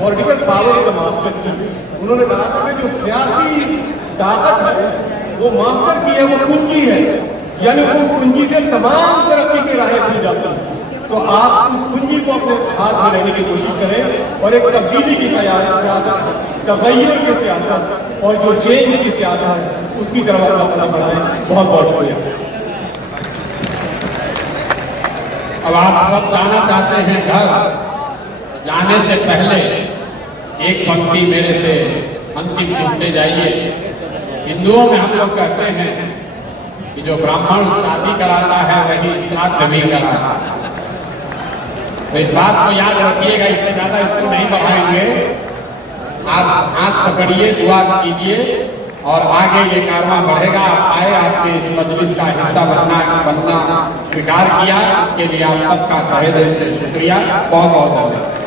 पॉलिटिकल पावर का मास्टर की, उन्होंने कहा था कि जो सियासी ताकत है वो मास्टर की है, वो कुंजी है, यानी वो कुंजी के तमाम तरक्की की राहें खुल जाती हैं। तो आप उस कुंजी को अपने हाथ में लेने की कोशिश करें और एक तब्दीली की सियासत, तगय्युर की सियासत और जो चेंज की सियासत है उसकी तरफ अपना बढ़ाएं। बहुत बहुत शुक्रिया। अब आप सब जाना चाहते हैं घर, जाने से पहले एक पंक्ति मेरे से अंतिम सुनते जाइए। हिंदुओं में हम लोग कहते हैं कि जो ब्राह्मण शादी कराता है वही श्राद्ध भी कराता है। तो इस बात को याद रखिएगा, इससे ज्यादा इसको नहीं बढ़ाएंगे। आप हाथ पकड़िए, दुआ कीजिए और आगे ये कारवां बढ़ेगा। आए, आपके इस मजलिस का हिस्सा बनना स्वीकार किया, उसके लिए आप सबका तहे दिल से शुक्रिया। बहुत बहुत धन्यवाद।